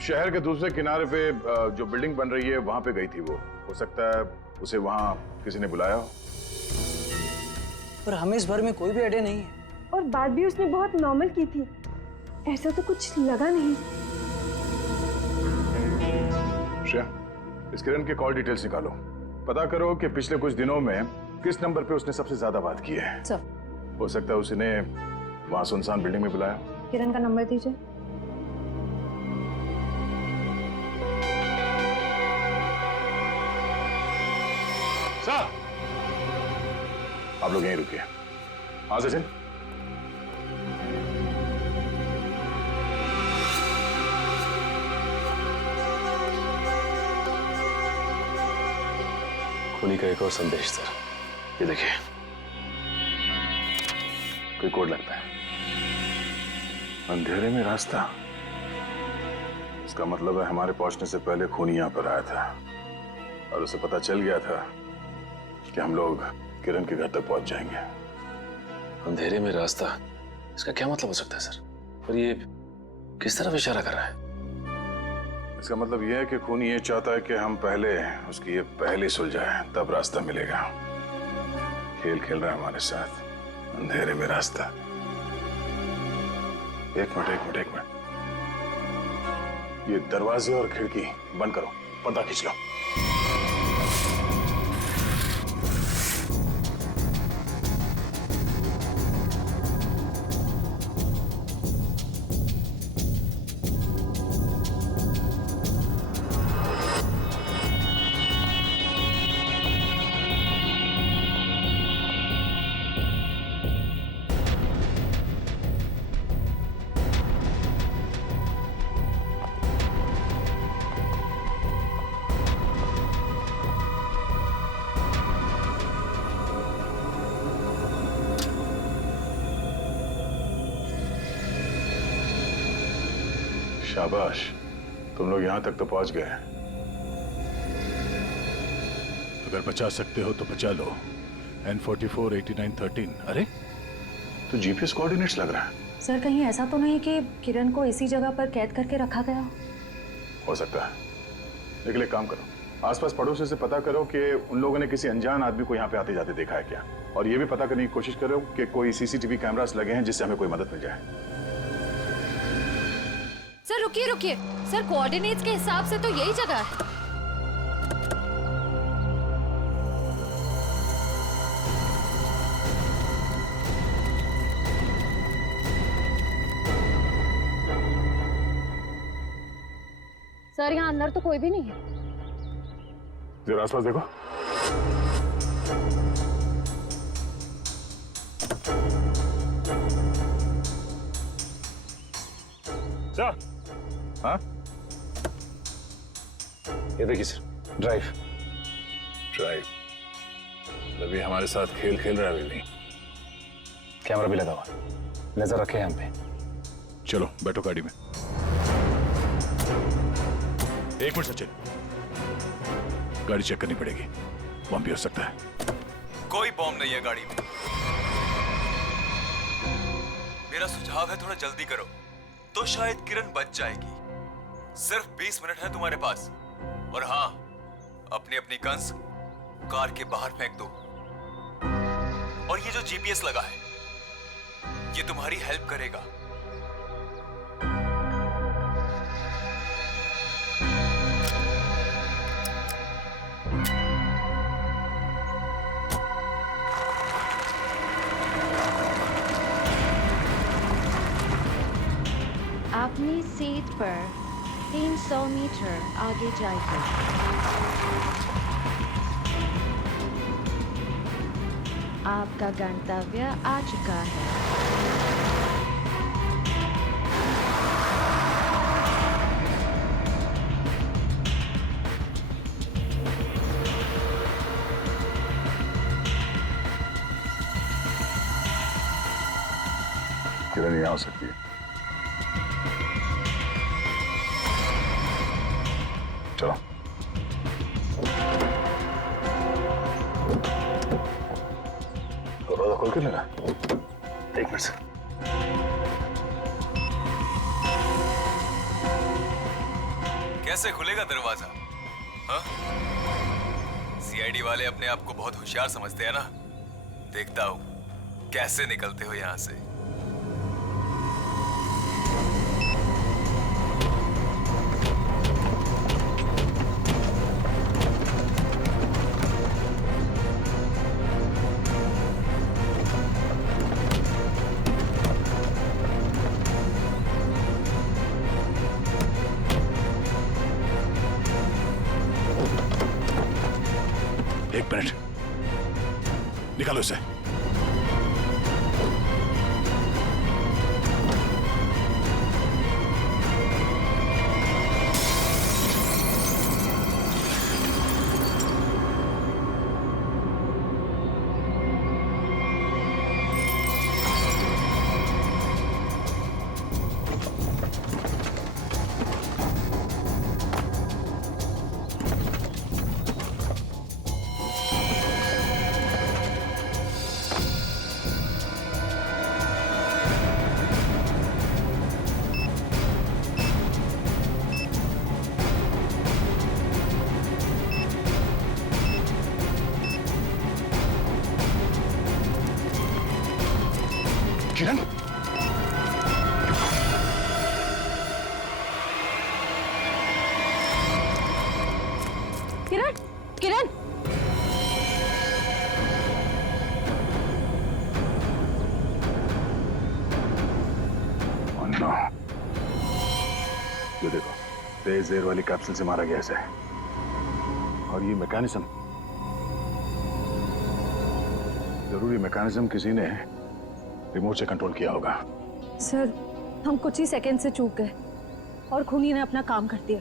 शहर के दूसरे किनारे पे जो बिल्डिंग बन रही है वहां पे गई थी वो। हो सकता है उसे वहां किसी ने बुलाया हो। पर हमें इस बारे में कोई भी आइडिया नहीं है। और बात भी उसने बहुत नॉर्मल की थी, ऐसा तो कुछ लगा नहीं। श्रेया, इस किरण के कॉल डिटेल्स निकालो। पता करो कि पिछले कुछ दिनों में किस नंबर पे उसने सबसे ज्यादा बात की है। सर। हो सकता है उसने वहां सुनसान बिल्डिंग में बुलाया। किरण का नंबर दीजिए। सर, आप लोग यहीं रुकिए। हाँ सचिन। खूनी का एक और संदेश सर, ये देखिए, कोई कोड लगता है। अंधेरे में रास्ता, इसका मतलब है हमारे पहुंचने से पहले खूनी यहां पर आया था और उसे पता चल गया था कि हम लोग किरण के घर तक पहुंच जाएंगे। अंधेरे में रास्ता, इसका क्या मतलब हो सकता है सर? और ये किस तरफ इशारा कर रहा है? इसका मतलब यह है कि खूनी ये चाहता है कि हम पहले उसकी ये पहली सुलझाए, तब रास्ता मिलेगा। खेल खेल रहा है हमारे साथ, अंधेरे में रास्ता। एक मिनट, ये दरवाजे और खिड़की बंद करो, पर्दा खींच लो। शाबाश, तुम लोग यहां तक तो पहुंच गए। अगर बचा सकते हो तो बचा लो। N44 8913। अरे तो जीपीएस कोऑर्डिनेट्स लग रहा है। सर कहीं ऐसा तो नहीं कि किरण को इसी जगह पर कैद करके रखा गया हो सकता है, लेकिन एक काम करो, आसपास पड़ोसी से पता करो कि उन लोगों ने किसी अनजान आदमी को यहाँ पे आते जाते देखा है क्या, और ये भी पता करने की कोशिश करो कि कोई सीसीटीवी कैमरास लगे हैं जिससे हमें कोई मदद मिल जाए। सर रुकिए, सर कोऑर्डिनेट्स के हिसाब से तो यही जगह है। सर यहाँ अंदर तो कोई भी नहीं है। जरा आसपास देखो। सर। हाँ? ये देखिए सर, ड्राइव। अभी हमारे साथ खेल खेल रहा है नहीं। कैमरा भी लगा हुआ, नजर रखे यहाँ पे। चलो बैठो गाड़ी में। एक मिनट सचिन, गाड़ी चेक करनी पड़ेगी, बम भी हो सकता है। कोई बॉम्ब नहीं है गाड़ी में। मेरा सुझाव है थोड़ा जल्दी करो तो शायद किरण बच जाएगी। सिर्फ 20 मिनट है तुम्हारे पास। और हाँ, अपनी अपनी गन्स कार के बाहर फेंक दो। और ये जो जीपीएस लगा है, ये तुम्हारी हेल्प करेगा। अपनी सीट पर 300 मीटर आगे जाइए। आपका गंतव्य आ चुका है। यहाँ हो सकती है। चलो। दरवाजा खोल के लेना। एक मिनट से। कैसे खुलेगा दरवाजा? हाँ? सीआईडी वाले अपने आप को बहुत होशियार समझते हैं ना। देखता हूं कैसे निकलते हो यहां से। एक मिनट, निकालो इसे। किरण, किरण, किरण, अन्ना, ये देखो, तेज एयर वाली कैप्सूल से मारा गया इसे। और ये मैकेनिज्म, जरूरी मैकेनिज्म किसी ने रिमोट से कंट्रोल किया होगा। सर, हम कुछ ही सेकंड से चूक गए और खूनी ने अपना काम कर दिया।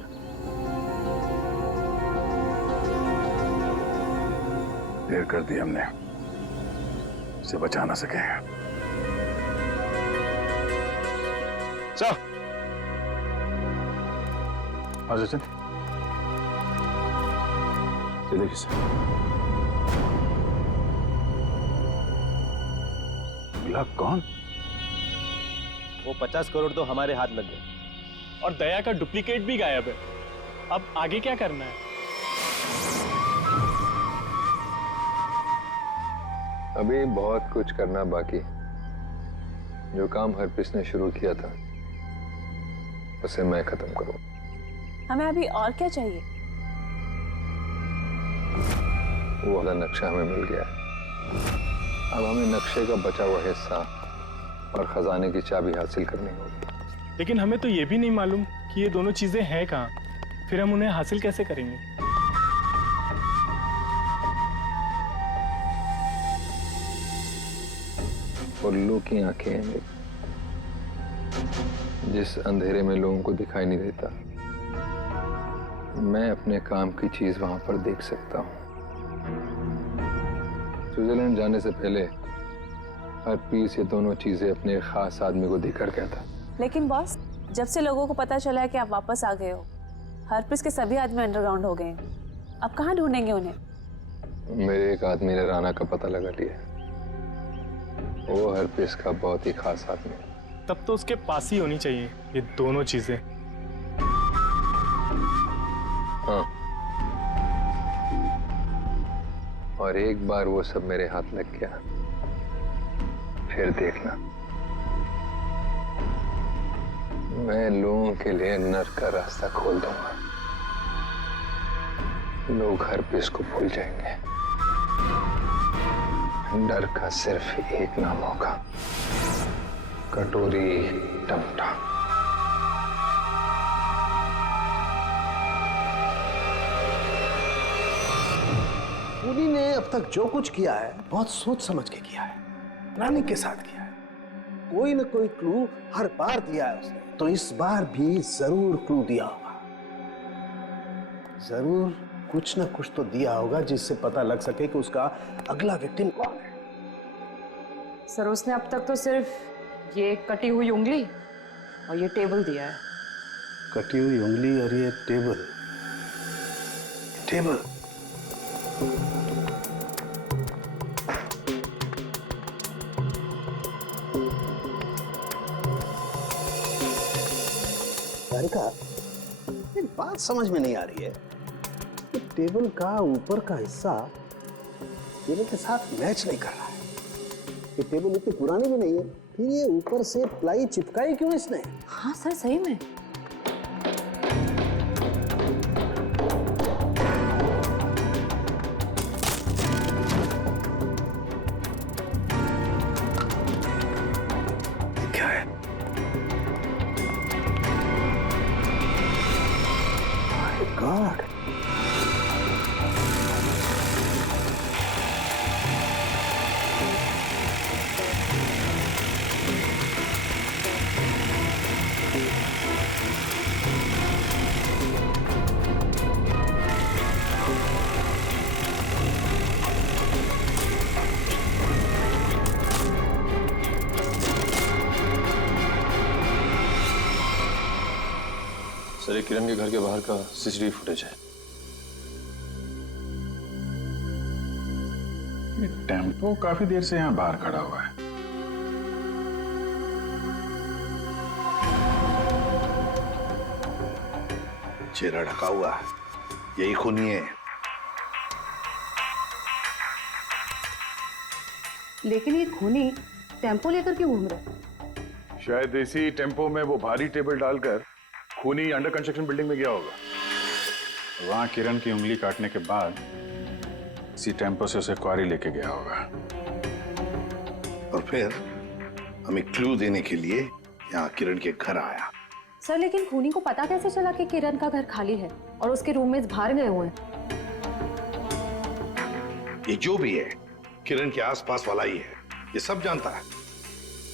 देर कर दी हमने, इसे बचा ना सके। सर, हाँ सचिन, ये देखिए कौन? वो 50 करोड़ तो हमारे हाथ लग गए और दया का डुप्लीकेट भी गायब है। अब आगे क्या करना है? अभी बहुत कुछ करना बाकी। जो काम हरप्रीत ने शुरू किया था उसे मैं खत्म करूं। हमें अभी और क्या चाहिए? वो वाला नक्शा हमें मिल गया है। अब हमें नक्शे का बचा हुआ हिस्सा और खजाने की चाबी हासिल करनी होगी। लेकिन हमें तो ये भी नहीं मालूम कि ये दोनों चीजें हैं कहाँ। फिर हम उन्हें हासिल कैसे करेंगे? उल्लू की आंखें हैं, जिस अंधेरे में लोगों को दिखाई नहीं देता, मैं अपने काम की चीज वहां पर देख सकता हूँ। स्विट्जरलैंड जाने से पहले हरप्रीत ये दोनों चीजें अपने एक खास आदमी को देकर गया था। लेकिन बॉस, जब से लोगों को पता चला है कि आप वापस आ गए हो, हरप्रीत के सभी आदमी अंडरग्राउंड हो गए हैं। अब कहाँ ढूंढेंगे उन्हें? मेरे एक आदमी ने राना का पता लगा लिया। वो हरप्रीत का बहुत ही खास आदमी है। तब तो उसके पास ही होनी चाहिए ये दोनों चीजें। हाँ, और एक बार वो सब मेरे हाथ लग गया, फिर देखना, मैं लोगों के लिए नर्क का रास्ता खोल दूंगा। लोग हरप्रीत को भूल जाएंगे। डर का सिर्फ एक नाम होगा, कटोरी टमटा। खूनी ने अब तक जो कुछ किया है बहुत सोच समझ के किया है, प्लानिंग के साथ किया है। कोई ना कोई क्लू हर बार दिया है उसने, तो इस बार भी जरूर क्लू दिया होगा। जरूर कुछ ना कुछ तो दिया होगा जिससे पता लग सके कि उसका अगला विक्टिम कौन है। सर, उसने अब तक तो सिर्फ ये कटी हुई उंगली और ये टेबल दिया है। कटी हुई उंगली और ये टेबल। टेबल का एक बात समझ में नहीं आ रही है कि टेबल का ऊपर का हिस्सा टेबल के साथ मैच नहीं कर रहा है। ये टेबल इतनी पुरानी भी नहीं है, फिर ये ऊपर से प्लाई चिपकाई क्यों इसने? हाँ सर सही में। क्या है? God. सर ये किरण के घर के बाहर का सीसीटीवी फुटेज है। ये टेम्पो काफी देर से यहाँ बाहर खड़ा हुआ है। चेहरा ढका हुआ है, यही खूनी है। लेकिन ये खूनी टेम्पो लेकर क्यों घूम रहा है? शायद इसी टेम्पो में वो भारी टेबल डालकर खूनी अंडर कंस्ट्रक्शन बिल्डिंग में गया होगा। वहां किरण की उंगली काटने के बाद इसी टेम्पो से उसे क्वारी लेके गया होगा। और फिर हमें क्लू देने के लिए यहाँ किरण के घर आया। सर लेकिन खूनी को पता कैसे चला कि किरण का घर खाली है और उसके रूममेट्स बाहर गए हुए हैं? ये जो भी है किरण के आसपास वाला ही है, ये सब जानता है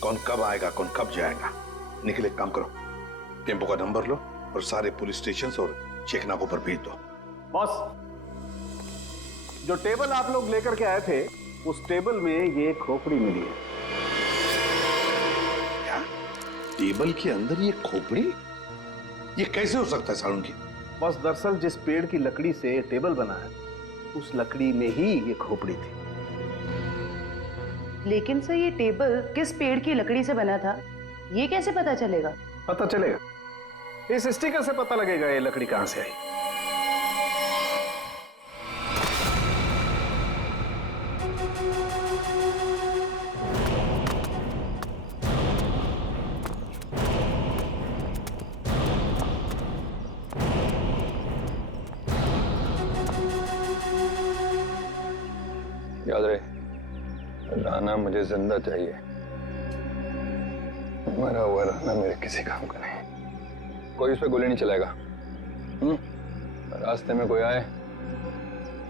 कौन कब आएगा कौन कब जाएगा। निकले, काम करो, टेम्पो का नंबर लो और सारे पुलिस स्टेशन और चेकनाकों पर भेज दो। बॉस, जो टेबल आप लोग लेकर के आए थे उस टेबल में ये खोपड़ी मिली है। क्या? टेबल के अंदर ये खोपड़ी? ये कैसे हो सकता है सारुण? बॉस दरअसल जिस पेड़ की लकड़ी से टेबल बना है उस लकड़ी में ही ये खोपड़ी थी। लेकिन सर ये टेबल किस पेड़ की लकड़ी से बना था ये कैसे पता चलेगा? पता चलेगा, इस स्टिकर से पता लगेगा ये लकड़ी कहां से आई। याद रहे, राना मुझे जिंदा चाहिए। मरा हुआ राना मेरे किसी काम का नहीं। कोई उस पर गोली नहीं चलाएगा। रास्ते में कोई आए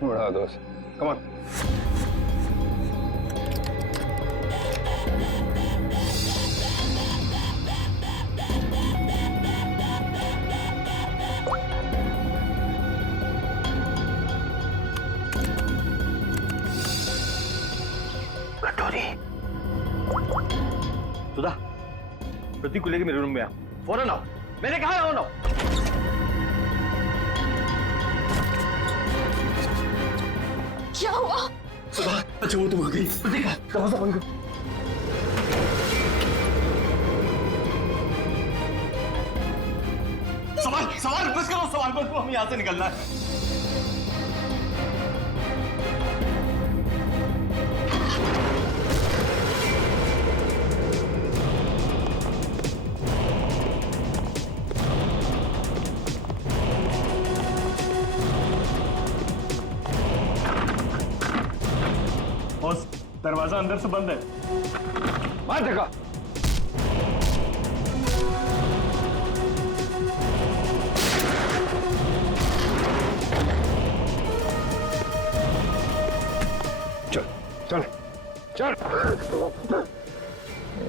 उड़ा दो उसे। Come on. सुधा, प्रतीक को लेके मेरे रूम में आ, फौरन आओ। मैंने कहा है ना। क्या हुआ? सुधा, अच्छा वो तुम आ गई। प्रतीक, दरवाजा बंद करो। सवाल बस करो, सवाल बस करो, हमें यहाँ से निकलना है। दरवाजा अंदर से बंद है। मार देखा। चल चल चल।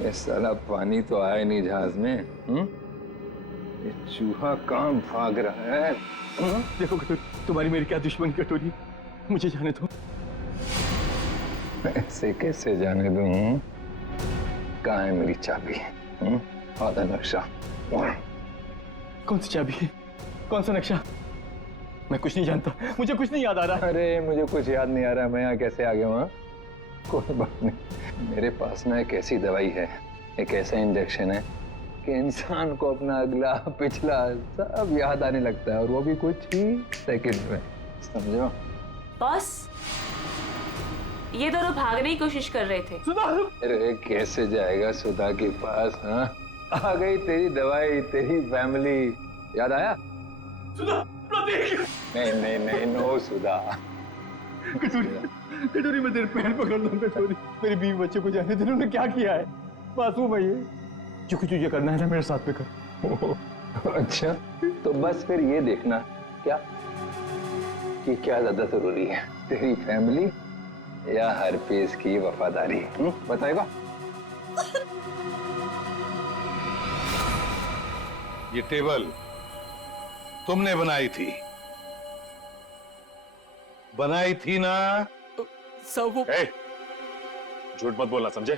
ये साला पानी तो आया नहीं जहाज में। ये चूहा कहाँ भाग रहा है? देखो कटोरी, तुम्हारी मेरी क्या दुश्मनी कटोरी, मुझे जाने दो। ऐसे कैसे जाने दूं? कहाँ है मेरी चाबी? आधा नक्शा। कौन सी चाबी है? कौन सा नक्शा? मैं कुछ नहीं जानता, मुझे कुछ नहीं याद आ रहा। अरे मुझे कुछ याद नहीं आ रहा, मैं यहाँ कैसे आ गया हूँ? कोई बात नहीं, मेरे पास ना एक ऐसी दवाई है, एक ऐसा इंजेक्शन है कि इंसान को अपना अगला पिछला सब याद आने लगता है, और वो भी कुछ ही सेकंड में, समझो? बॉस, ये दोनों भागने की कोशिश कर रहे थे। अरे कैसे जाएगा सुधा के पास? हाँ, आ गई तेरी दवाई, तेरी फैमिली, याद आया? सुधा, नहीं नहीं नहीं, नो सुधा। कटोरी में तेरे पैर पकड़ लो कटोरी। मेरी बीवी बच्चे को जाने दे, उन्होंने क्या किया है? मासूम है ये। जो कुछ तुझे करना है ना मेरे साथ में कर। अच्छा, तो बस फिर ये देखना क्या कि क्या ज्यादा जरूरी है, तेरी फैमिली या हरपेश की वफादारी? बताएगा? ये टेबल तुमने बनाई थी ना? सब झूठ मत बोलना, समझे?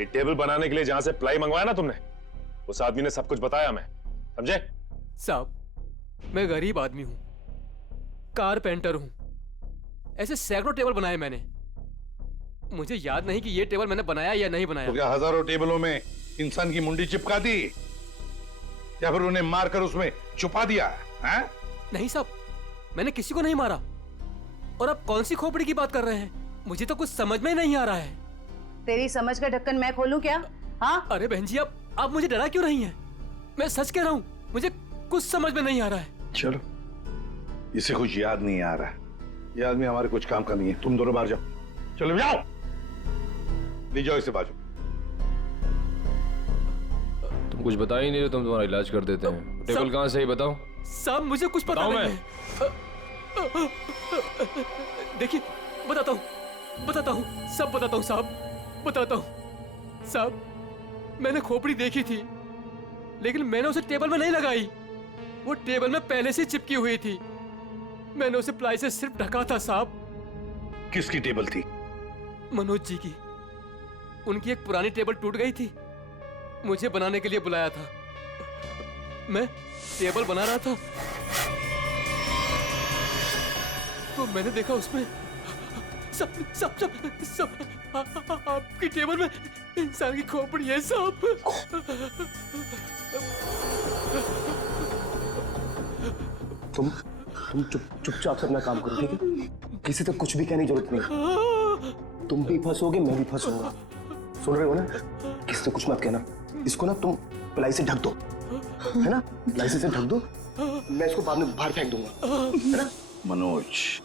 ये टेबल बनाने के लिए जहां से प्लाई मंगवाया ना तुमने, उस आदमी ने सब कुछ बताया, मैं समझे? साहब, मैं गरीब आदमी हूं, कारपेंटर हूं, ऐसे सैकड़ों टेबल बनाए मैंने। मुझे याद नहीं कि ये टेबल मैंने बनाया या नहीं बनाया। तो क्या हजारों टेबलों में इंसान की मुंडी चिपका दी या फिर उन्हें मारकर उसमें छुपा दिया है? नहीं साहब, मैंने किसी को नहीं मारा। और आप कौन सी खोपड़ी की बात कर रहे हैं? मुझे तो कुछ समझ में नहीं आ रहा है। तेरी समझ का ढक्कन मैं खोलूं क्या? हाँ? अरे बहन जी, आप मुझे डरा क्यों रही हैं? मैं सच कह रहा हूँ, मुझे कुछ समझ में नहीं आ रहा है। चलो, इसे कुछ याद नहीं आ रहा। ये आदमी हमारे कुछ काम का नहीं है। तुम दोनों बाहर जाओ, चलो जाओ, ले जाओ इसे बाजू। तुम कुछ बता ही नहीं रहे, तुम तुम्हारा इलाज कर देते हैं। टेबल कहाँ से ही बताओ। साहब, मुझे कुछ पता नहीं है। देखिए, बताता हूँ, सब बताता हूँ साहब, बताता हूँ। साहब, मैंने खोपड़ी देखी थी, लेकिन मैंने उसे टेबल में नहीं लगाई। वो टेबल में पहले से चिपकी हुई थी। मैंने उसे प्लाई से सिर्फ ढका था साहब। किसकी टेबल थी? मनोज जी की। उनकी एक पुरानी टेबल टूट गई थी, मुझे बनाने के लिए बुलाया था। मैं टेबल बना रहा था तो मैंने देखा उसमें सब आपकी टेबल में इंसान की खोपड़ी है साहब। तुम चुपचाप से अपना काम करो, ठीक है? किसी तक कुछ भी कहने की जरूरत नहीं। तुम भी फंसोगे, मैं भी फंसूंगा। सुन रहे हो ना? किसी से कुछ मत कहना। इसको ना तुम प्लाई से ढक दो, है ना? प्लाई से ढक दो, मैं इसको बाद में बाहर फेंक दूंगा, है ना? मनोज,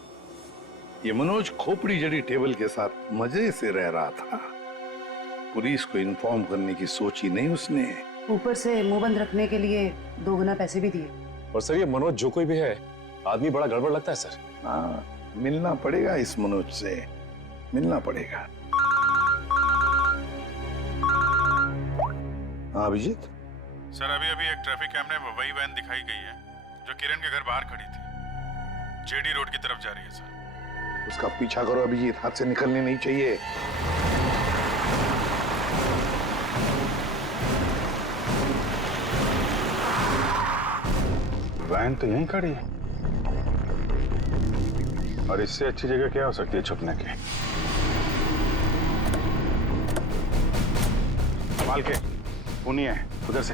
ये मनोज खोपड़ी जड़ी टेबल के साथ मजे से रह रहा था। पुलिस को इन्फॉर्म करने की सोची नहीं उसने। ऊपर से मुंह बंद रखने के लिए 2 गुना पैसे भी दिए। और सर, ये मनोज जो कोई भी है, आदमी बड़ा गड़बड़ लगता है सर। हाँ, मिलना पड़ेगा इस मनोज से, मिलना पड़ेगा। हाँ अभिजीत। सर, अभी एक ट्रैफिक कैमरे में वही वैन दिखाई गई है जो किरण के घर बाहर खड़ी थी। जेडी रोड की तरफ जा रही है सर। उसका पीछा करो अभिजीत, हाथ से निकलने नहीं चाहिए। वैन तो यहीं खड़ी है, और इससे अच्छी जगह क्या हो सकती है छुपने की? संभाल के, उन्हीं है उधर से।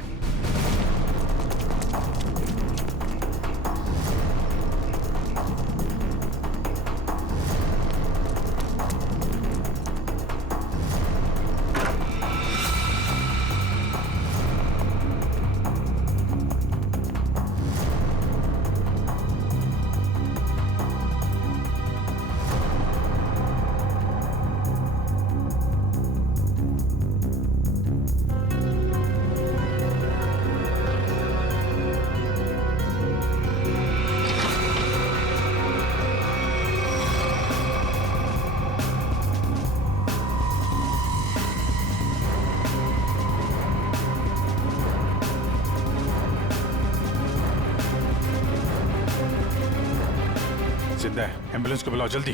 जिंदा है, एम्बुलेंस को बुलाओ जल्दी।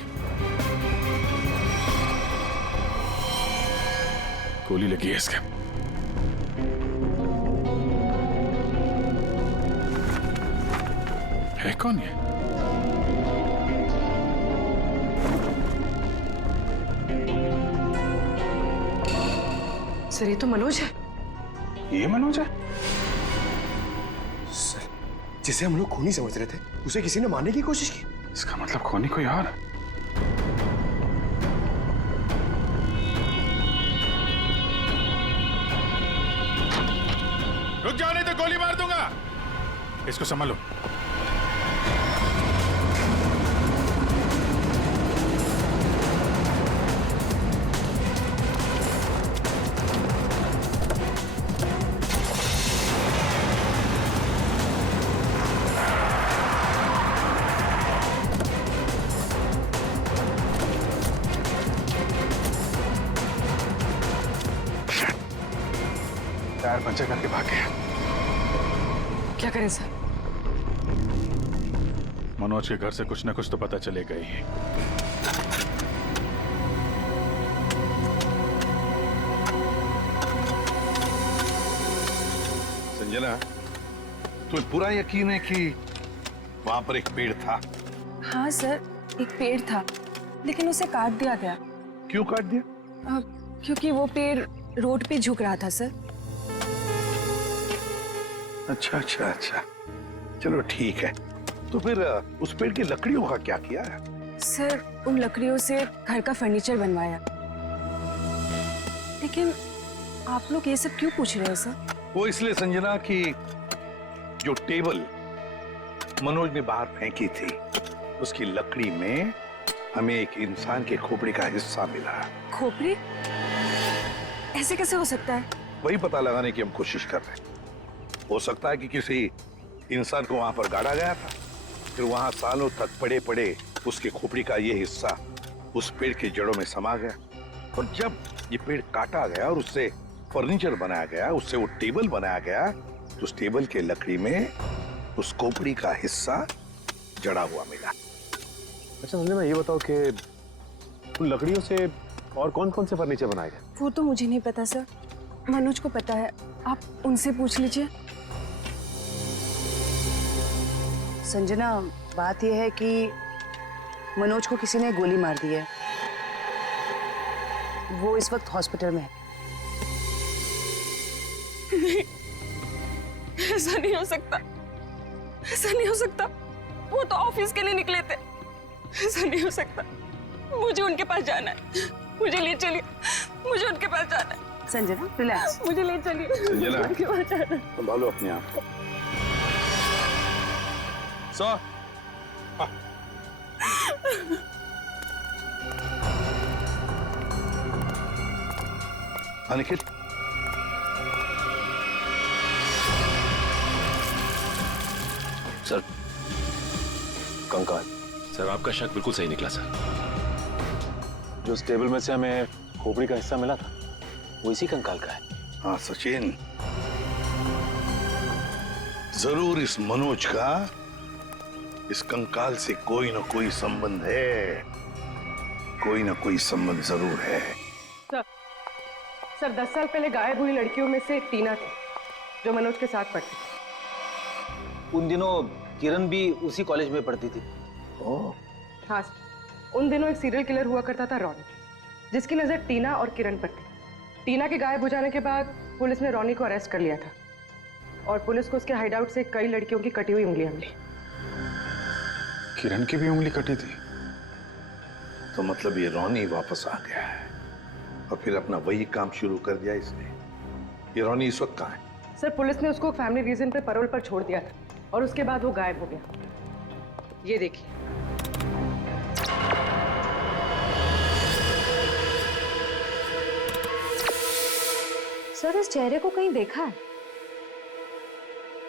गोली लगी है इसके। है कौन ये? सर ये तो मनोज है। ये मनोज है? सर जिसे हम लोग खूनी समझ रहे थे उसे किसी ने मारने की कोशिश की। इसका मतलब खूनी कोई और है। रुक जाओ नहीं तो गोली मार दूंगा। इसको संभालो। टायर पंचर करके भाग गया। क्या करें सर? मनोज के घर से कुछ ना कुछ तो पता चलेगा ही। संजना, तुम्हें पूरा यकीन है कि वहां पर एक पेड़ था? हाँ सर, एक पेड़ था, लेकिन उसे काट दिया गया। क्यों काट दिया? क्योंकि वो पेड़ रोड पे झुक रहा था सर। अच्छा अच्छा अच्छा, चलो ठीक है। तो फिर उस पेड़ की लकड़ियों का क्या किया है? सर उन लकड़ियों से घर का फर्नीचर बनवाया। लेकिन आप लोग ये सब क्यों पूछ रहे हैं सर? वो इसलिए संजना कि जो टेबल मनोज ने बाहर फेंकी थी उसकी लकड़ी में हमें एक इंसान के खोपड़ी का हिस्सा मिला। खोपड़ी? ऐसे कैसे हो सकता है? वही पता लगाने की हम कोशिश कर रहे हैं। हो सकता है कि किसी इंसान को वहां पर गाड़ा गया था, फिर वहां सालों तक पड़े पड़े उसके खोपड़ी का ये हिस्सा उस पेड़ की जड़ों में समा गया, और जब ये पेड़ काटा गया और उससे फर्नीचर बनाया गया, उससे वो टेबल बनाया गया, तो उस टेबल के लकड़ी में उस खोपड़ी का हिस्सा जड़ा हुआ मिला। अच्छा संजना, ये बताओ कि उन लकड़ियों से और कौन कौन से फर्नीचर बनाए गए? वो तो मुझे नहीं पता सर, मनोज को पता है, आप उनसे पूछ लीजिए। संजना, बात यह है कि मनोज को किसी ने गोली मार दी है। वो इस वक्त हॉस्पिटल में है। नहीं, ऐसा नहीं हो सकता, ऐसा नहीं हो सकता। वो तो ऑफिस के लिए निकले थे। ऐसा नहीं हो सकता। मुझे उनके पास जाना है, मुझे ले चलिए, मुझे उनके पास जाना है। संजना रिलैक्स, मुझे ले चलिए, संजना, उनके पास जाना है। संभालो अपने आप को। निखिल, सर कंकाल। सर आपका शक बिल्कुल सही निकला सर। जो उस टेबल में से हमें खोपड़ी का हिस्सा मिला था वो इसी कंकाल का है। हाँ सचिन, जरूर इस मनोज का इस कंकाल से कोई ना कोई संबंध है, कोई ना कोई संबंध जरूर है। सर 10 साल पहले गायब हुई लड़कियों में से एक टीना थी जो मनोज के साथ पढ़ती थी। उन दिनों किरण भी उसी कॉलेज में पढ़ती थी। हाँ सर, उन दिनों एक सीरियल किलर हुआ करता था रॉनी, जिसकी नजर टीना और किरण पर थी। टीना के गायब हो जाने के बाद पुलिस ने रॉनी को अरेस्ट कर लिया था और पुलिस को उसके हाइडआउट से कई लड़कियों की कटी हुई उंगलियां मिली। किरण की भी उंगली कटी थी? तो मतलब ये रॉनी वापस आ गया है और फिर अपना वही काम शुरू कर दिया इसने। ये रॉनी इस वक्त कहाँ है? सर पुलिस ने उसको फैमिली रीजन पे पैरोल पर छोड़ दिया था और उसके बाद वो गायब हो गया। ये देखिए। सर इस चेहरे को कहीं देखा है,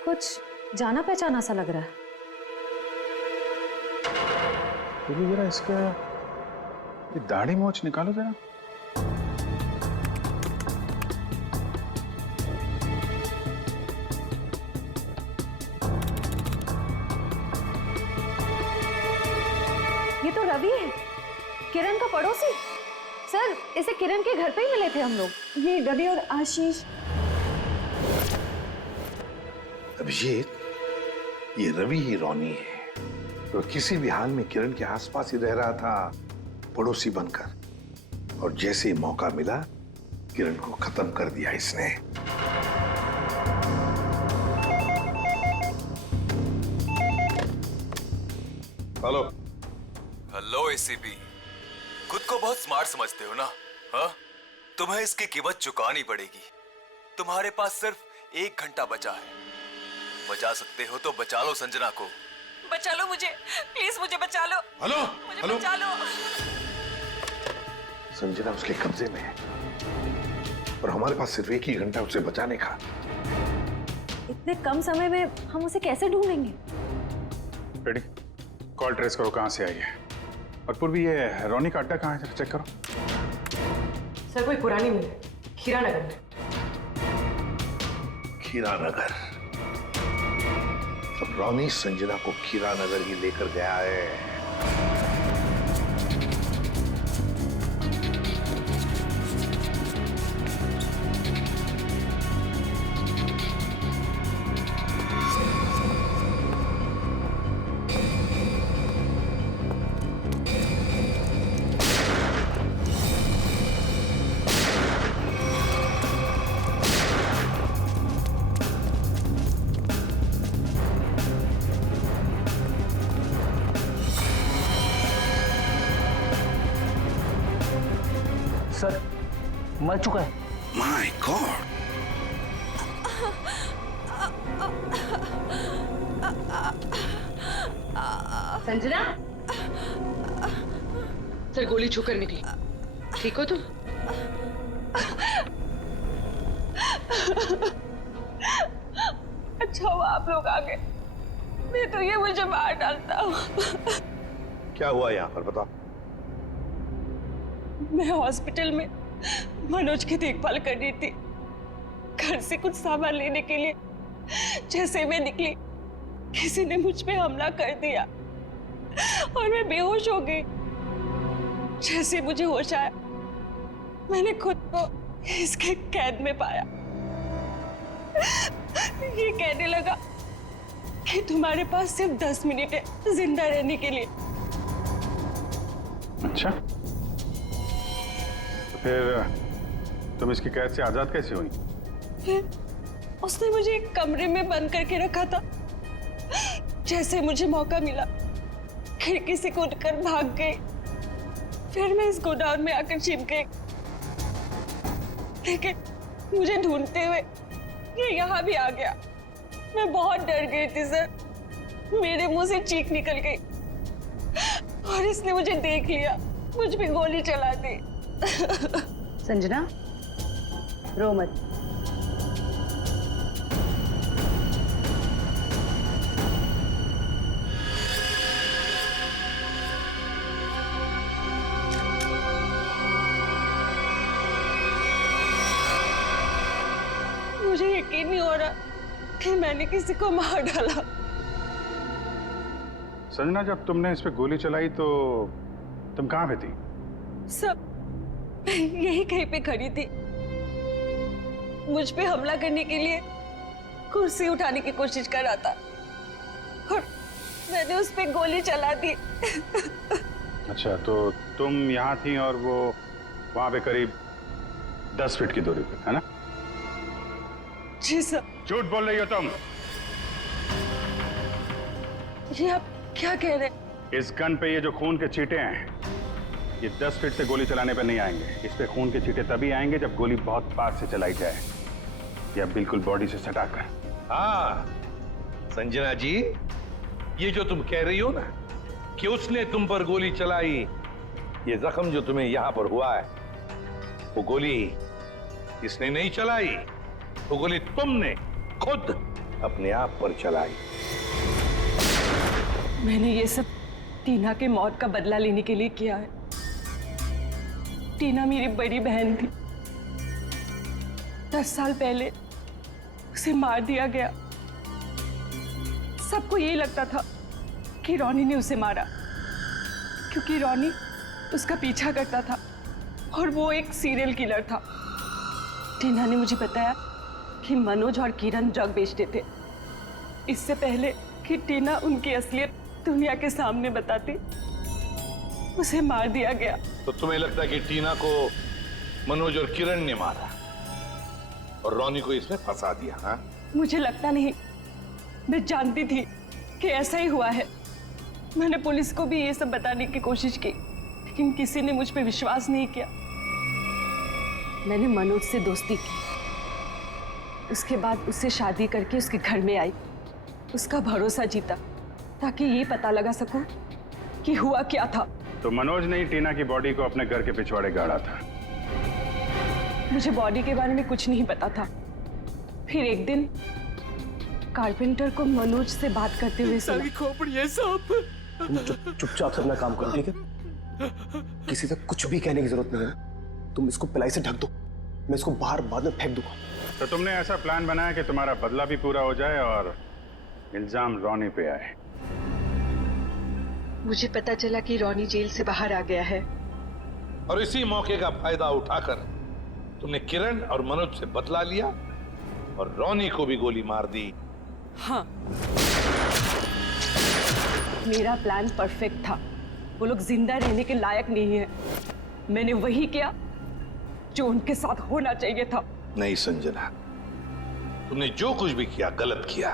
कुछ जाना पहचाना सा लग रहा है। जरा इसका ये दाढ़ी मोछ निकालो जरा। ये तो रवि है, किरण का पड़ोसी। सर इसे किरण के घर पे ही मिले थे हम लोग। ये रवि और आशीष। अभिजीत, ये रवि ही रोनी है, तो किसी भी हाल में किरण के आसपास ही रह रहा था, पड़ोसी बनकर। और जैसे ही मौका मिला किरण को खत्म कर दिया इसने। हेलो हेलो एसीपी, खुद को बहुत स्मार्ट समझते हो ना? हाँ, तुम्हें इसकी कीमत चुकानी पड़ेगी। तुम्हारे पास सिर्फ 1 घंटा बचा है। बचा सकते हो तो बचा लो संजना को। बचा लो मुझे, प्लीज मुझे बचा लो। हेलो मुझे हेलो, बचा लो। संजना उसके कब्जे में है और हमारे पास सिर्फ 1 ही घंटा उसे बचाने का। इतने कम समय में हम उसे कैसे ढूंढेंगे? रेडी, कॉल ट्रेस करो कहां से आई है। और पूर्वी ये रोनी का अड्डा कहां है, जरा चेक करो। सर कोई पुरानी मिल है, खीरा नगर में। खीरा नगर? तो रोनी संजना को खीरा नगर ही लेकर गया है। सर मर चुका है। My God! संजना, सर गोली छूकर निकली। ठीक हो तुम? अच्छा हुआ आप लोग आ गए, नहीं तो ये मुझे मार डालता। क्या हुआ यहाँ पर, बताओ। मैं हॉस्पिटल में मनोज की देखभाल कर रही थी। घर से कुछ सामान लेने के लिए जैसे मैं निकली, किसी ने मुझ पे हमला कर दिया और मैं बेहोश हो गई। जैसे मुझे होश आया, मैंने खुद को इसके कैद में पाया। ये कहने लगा कि तुम्हारे पास सिर्फ 10 मिनट है जिंदा रहने के लिए। अच्छा, फिर तुम इसकी कैद से आजाद कैसे हुई? फिर उसने मुझे एक कमरे में बंद करके रखा था। जैसे मुझे मौका मिला, खिड़की से कूदकर भाग गई। फिर मैं इस गोडाउन में आकर छिप गई, लेकिन मुझे ढूंढते हुए ये यहाँ भी आ गया। मैं बहुत डर गई थी सर, मेरे मुंह से चीख निकल गई और इसने मुझे देख लिया, मुझ पे गोली चला दी। संजना, रो मत। मुझे यकीन नहीं हो रहा कि मैंने किसी को मार डाला। संजना, जब तुमने इस पे गोली चलाई तो तुम कहाँ पे थी? सब यही कहीं पे खड़ी थी। मुझ पे हमला करने के लिए कुर्सी उठाने की कोशिश कर रहा था और मैंने उस पे गोली चला दी। अच्छा, तो तुम यहाँ थी और वो वहां पे करीब 10 फीट की दूरी पे, है ना? जी सर। झूठ बोल रही हो तुम। ये आप क्या कह रहे हैं? इस गन पे ये जो खून के छींटे हैं, ये 10 फीट से गोली चलाने पर नहीं आएंगे। इस पे खून के छींटे तभी आएंगे जब गोली बहुत पास से चलाई जाए, या बिल्कुल बॉडी से सटाकर। हाँ संजना जी, ये जो तुम कह रही हो ना कि उसने तुम पर गोली चलाई, ये जख्म जो तुम्हें यहां पर हुआ है, वो गोली इसने नहीं चलाई, वो गोली तुमने खुद अपने आप पर चलाई। मैंने ये सब टीना के मौत का बदला लेने के लिए किया है। टीना मेरी बड़ी बहन थी। 10 साल पहले उसे मार दिया गया। सबको यही लगता था कि रोनी ने उसे मारा, क्योंकि रोनी उसका पीछा करता था और वो एक सीरियल किलर था। टीना ने मुझे बताया कि मनोज और किरण ड्रग बेचते थे। इससे पहले कि टीना उनकी असलियत दुनिया के सामने बताती, उसे मार दिया गया। तो तुम्हें लगता है कि टीना को मनोज और किरण ने मारा और रोनी को इसमें फंसा दिया? हाँ? मुझे लगता नहीं, मैं जानती थी कि ऐसा ही हुआ है। मैंने पुलिस को भी ये सब बताने की कोशिश की, लेकिन किसी ने मुझ पे विश्वास नहीं किया। मैंने मनोज से दोस्ती की, उसके बाद उससे शादी करके उसके घर में आई, उसका भरोसा जीता ताकि ये पता लगा सकूं कि हुआ क्या था। तो मनोज ने ही टीना की बॉडी को अपने घर के पिछवाड़े गाड़ा था। मुझे बॉडी के बारे में कुछ नहीं पता था। फिर एक दिन कारपेंटर को मनोज से बात करते हुए सुना। खोपड़ी है सांप। तुम चुपचाप से अपना काम करो, ठीक है? किसी से कुछ भी कहने की जरूरत नहीं है। तुम इसको पिलाई से ढक दो, मैं इसको बाहर बाद में फेंक दूंगा। तो तुमने ऐसा प्लान बनाया कि तुम्हारा बदला भी पूरा हो जाए और इल्जाम रोनी पे आए। मुझे पता चला कि रोनी जेल से बाहर आ गया है, और इसी मौके का फायदा उठाकर तुमने किरण और मनोज से बदला लिया और रोनी को भी गोली मार दी। हाँ, मेरा प्लान परफेक्ट था। वो लोग जिंदा रहने के लायक नहीं है। मैंने वही किया जो उनके साथ होना चाहिए था। नहीं संजना, तुमने जो कुछ भी किया गलत किया।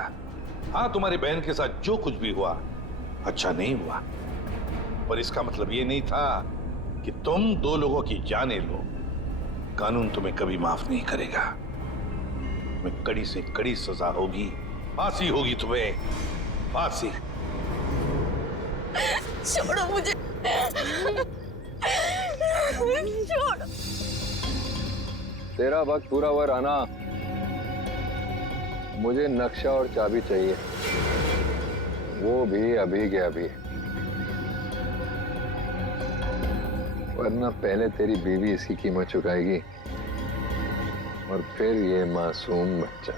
हाँ, तुम्हारी बहन के साथ जो कुछ भी हुआ अच्छा नहीं हुआ, पर इसका मतलब ये नहीं था कि तुम दो लोगों की जानें लो। कानून तुम्हें कभी माफ नहीं करेगा। तुम्हें कड़ी से कड़ी सजा होगी, फांसी होगी तुम्हें, फांसी। छोड़ो मुझे, छोड़। तेरा वक्त पूरा हुआ राना, मुझे नक्शा और चाबी चाहिए, वो भी अभी के अभी, वरना पहले तेरी बीवी इसकी कीमत चुकाएगी और फिर ये मासूम बच्चा।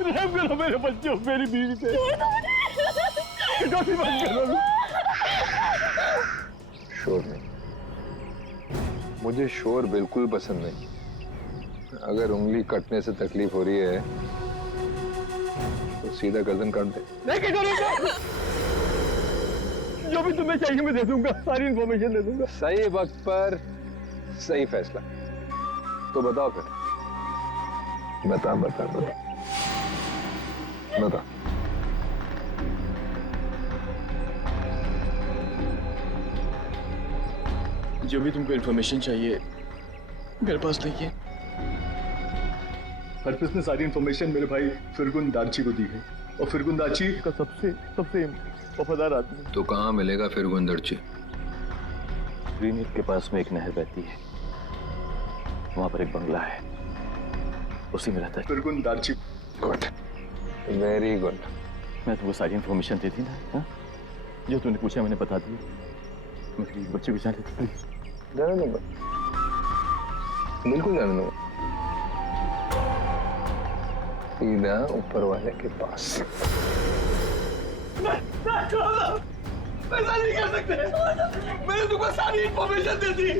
रहम करो मेरे बच्चों, मेरी बीवी पे। बंद करो। शोर नहीं, मुझे शोर बिल्कुल पसंद नहीं। अगर उंगली कटने से तकलीफ हो रही है तो सीधा गर्दन काट दे। जो भी तुम्हें चाहिए मैं दे दूंगा, सारी इंफॉर्मेशन दे दूंगा। सही वक्त पर सही फैसला। तो बताओ फिर, बता बता बता बता। जो भी तुमको इंफॉर्मेशन चाहिए मेरे पास नहीं है। हरप्रीत ने सारी इंफॉर्मेशन मेरे भाई फिरगुन दार्ची को दी है, और फिरगुन दार्ची का सबसे वफादार आदमी। तो कहाँ मिलेगा फिरगुन दार्ची? ग्रीन हिल के पास में एक नहर बहती है, वहां पर एक बंगला है, उसी में रहता है फिरगुन दार्ची। Good, very good. मैं तुमको सारी इंफॉर्मेशन दे दी ना? हा? जो तूने पूछा मैंने बता दिया। मेरी बच्चे को जाने दे प्लीज। जाने दूंगा, बिल्कुल जाने दूंगा, सीधा ऊपर वाले के पास। ऐसा नहीं कर सकते, मैंने तुमको सारी इंफॉर्मेशन दे दी,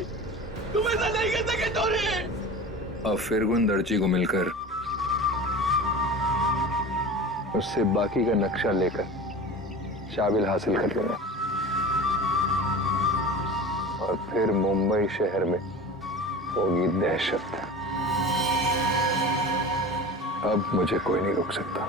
तुम ऐसा नहीं कर सके तोरे। अब फिरगुन दर्जी को मिलकर उससे बाकी का नक्शा लेकर शाबिल हासिल कर लेना, और फिर मुंबई शहर में होगी दहशत। अब मुझे कोई नहीं रोक सकता।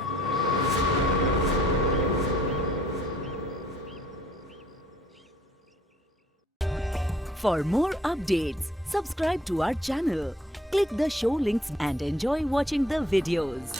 For more updates, subscribe to our channel, click the show links and enjoy watching the videos.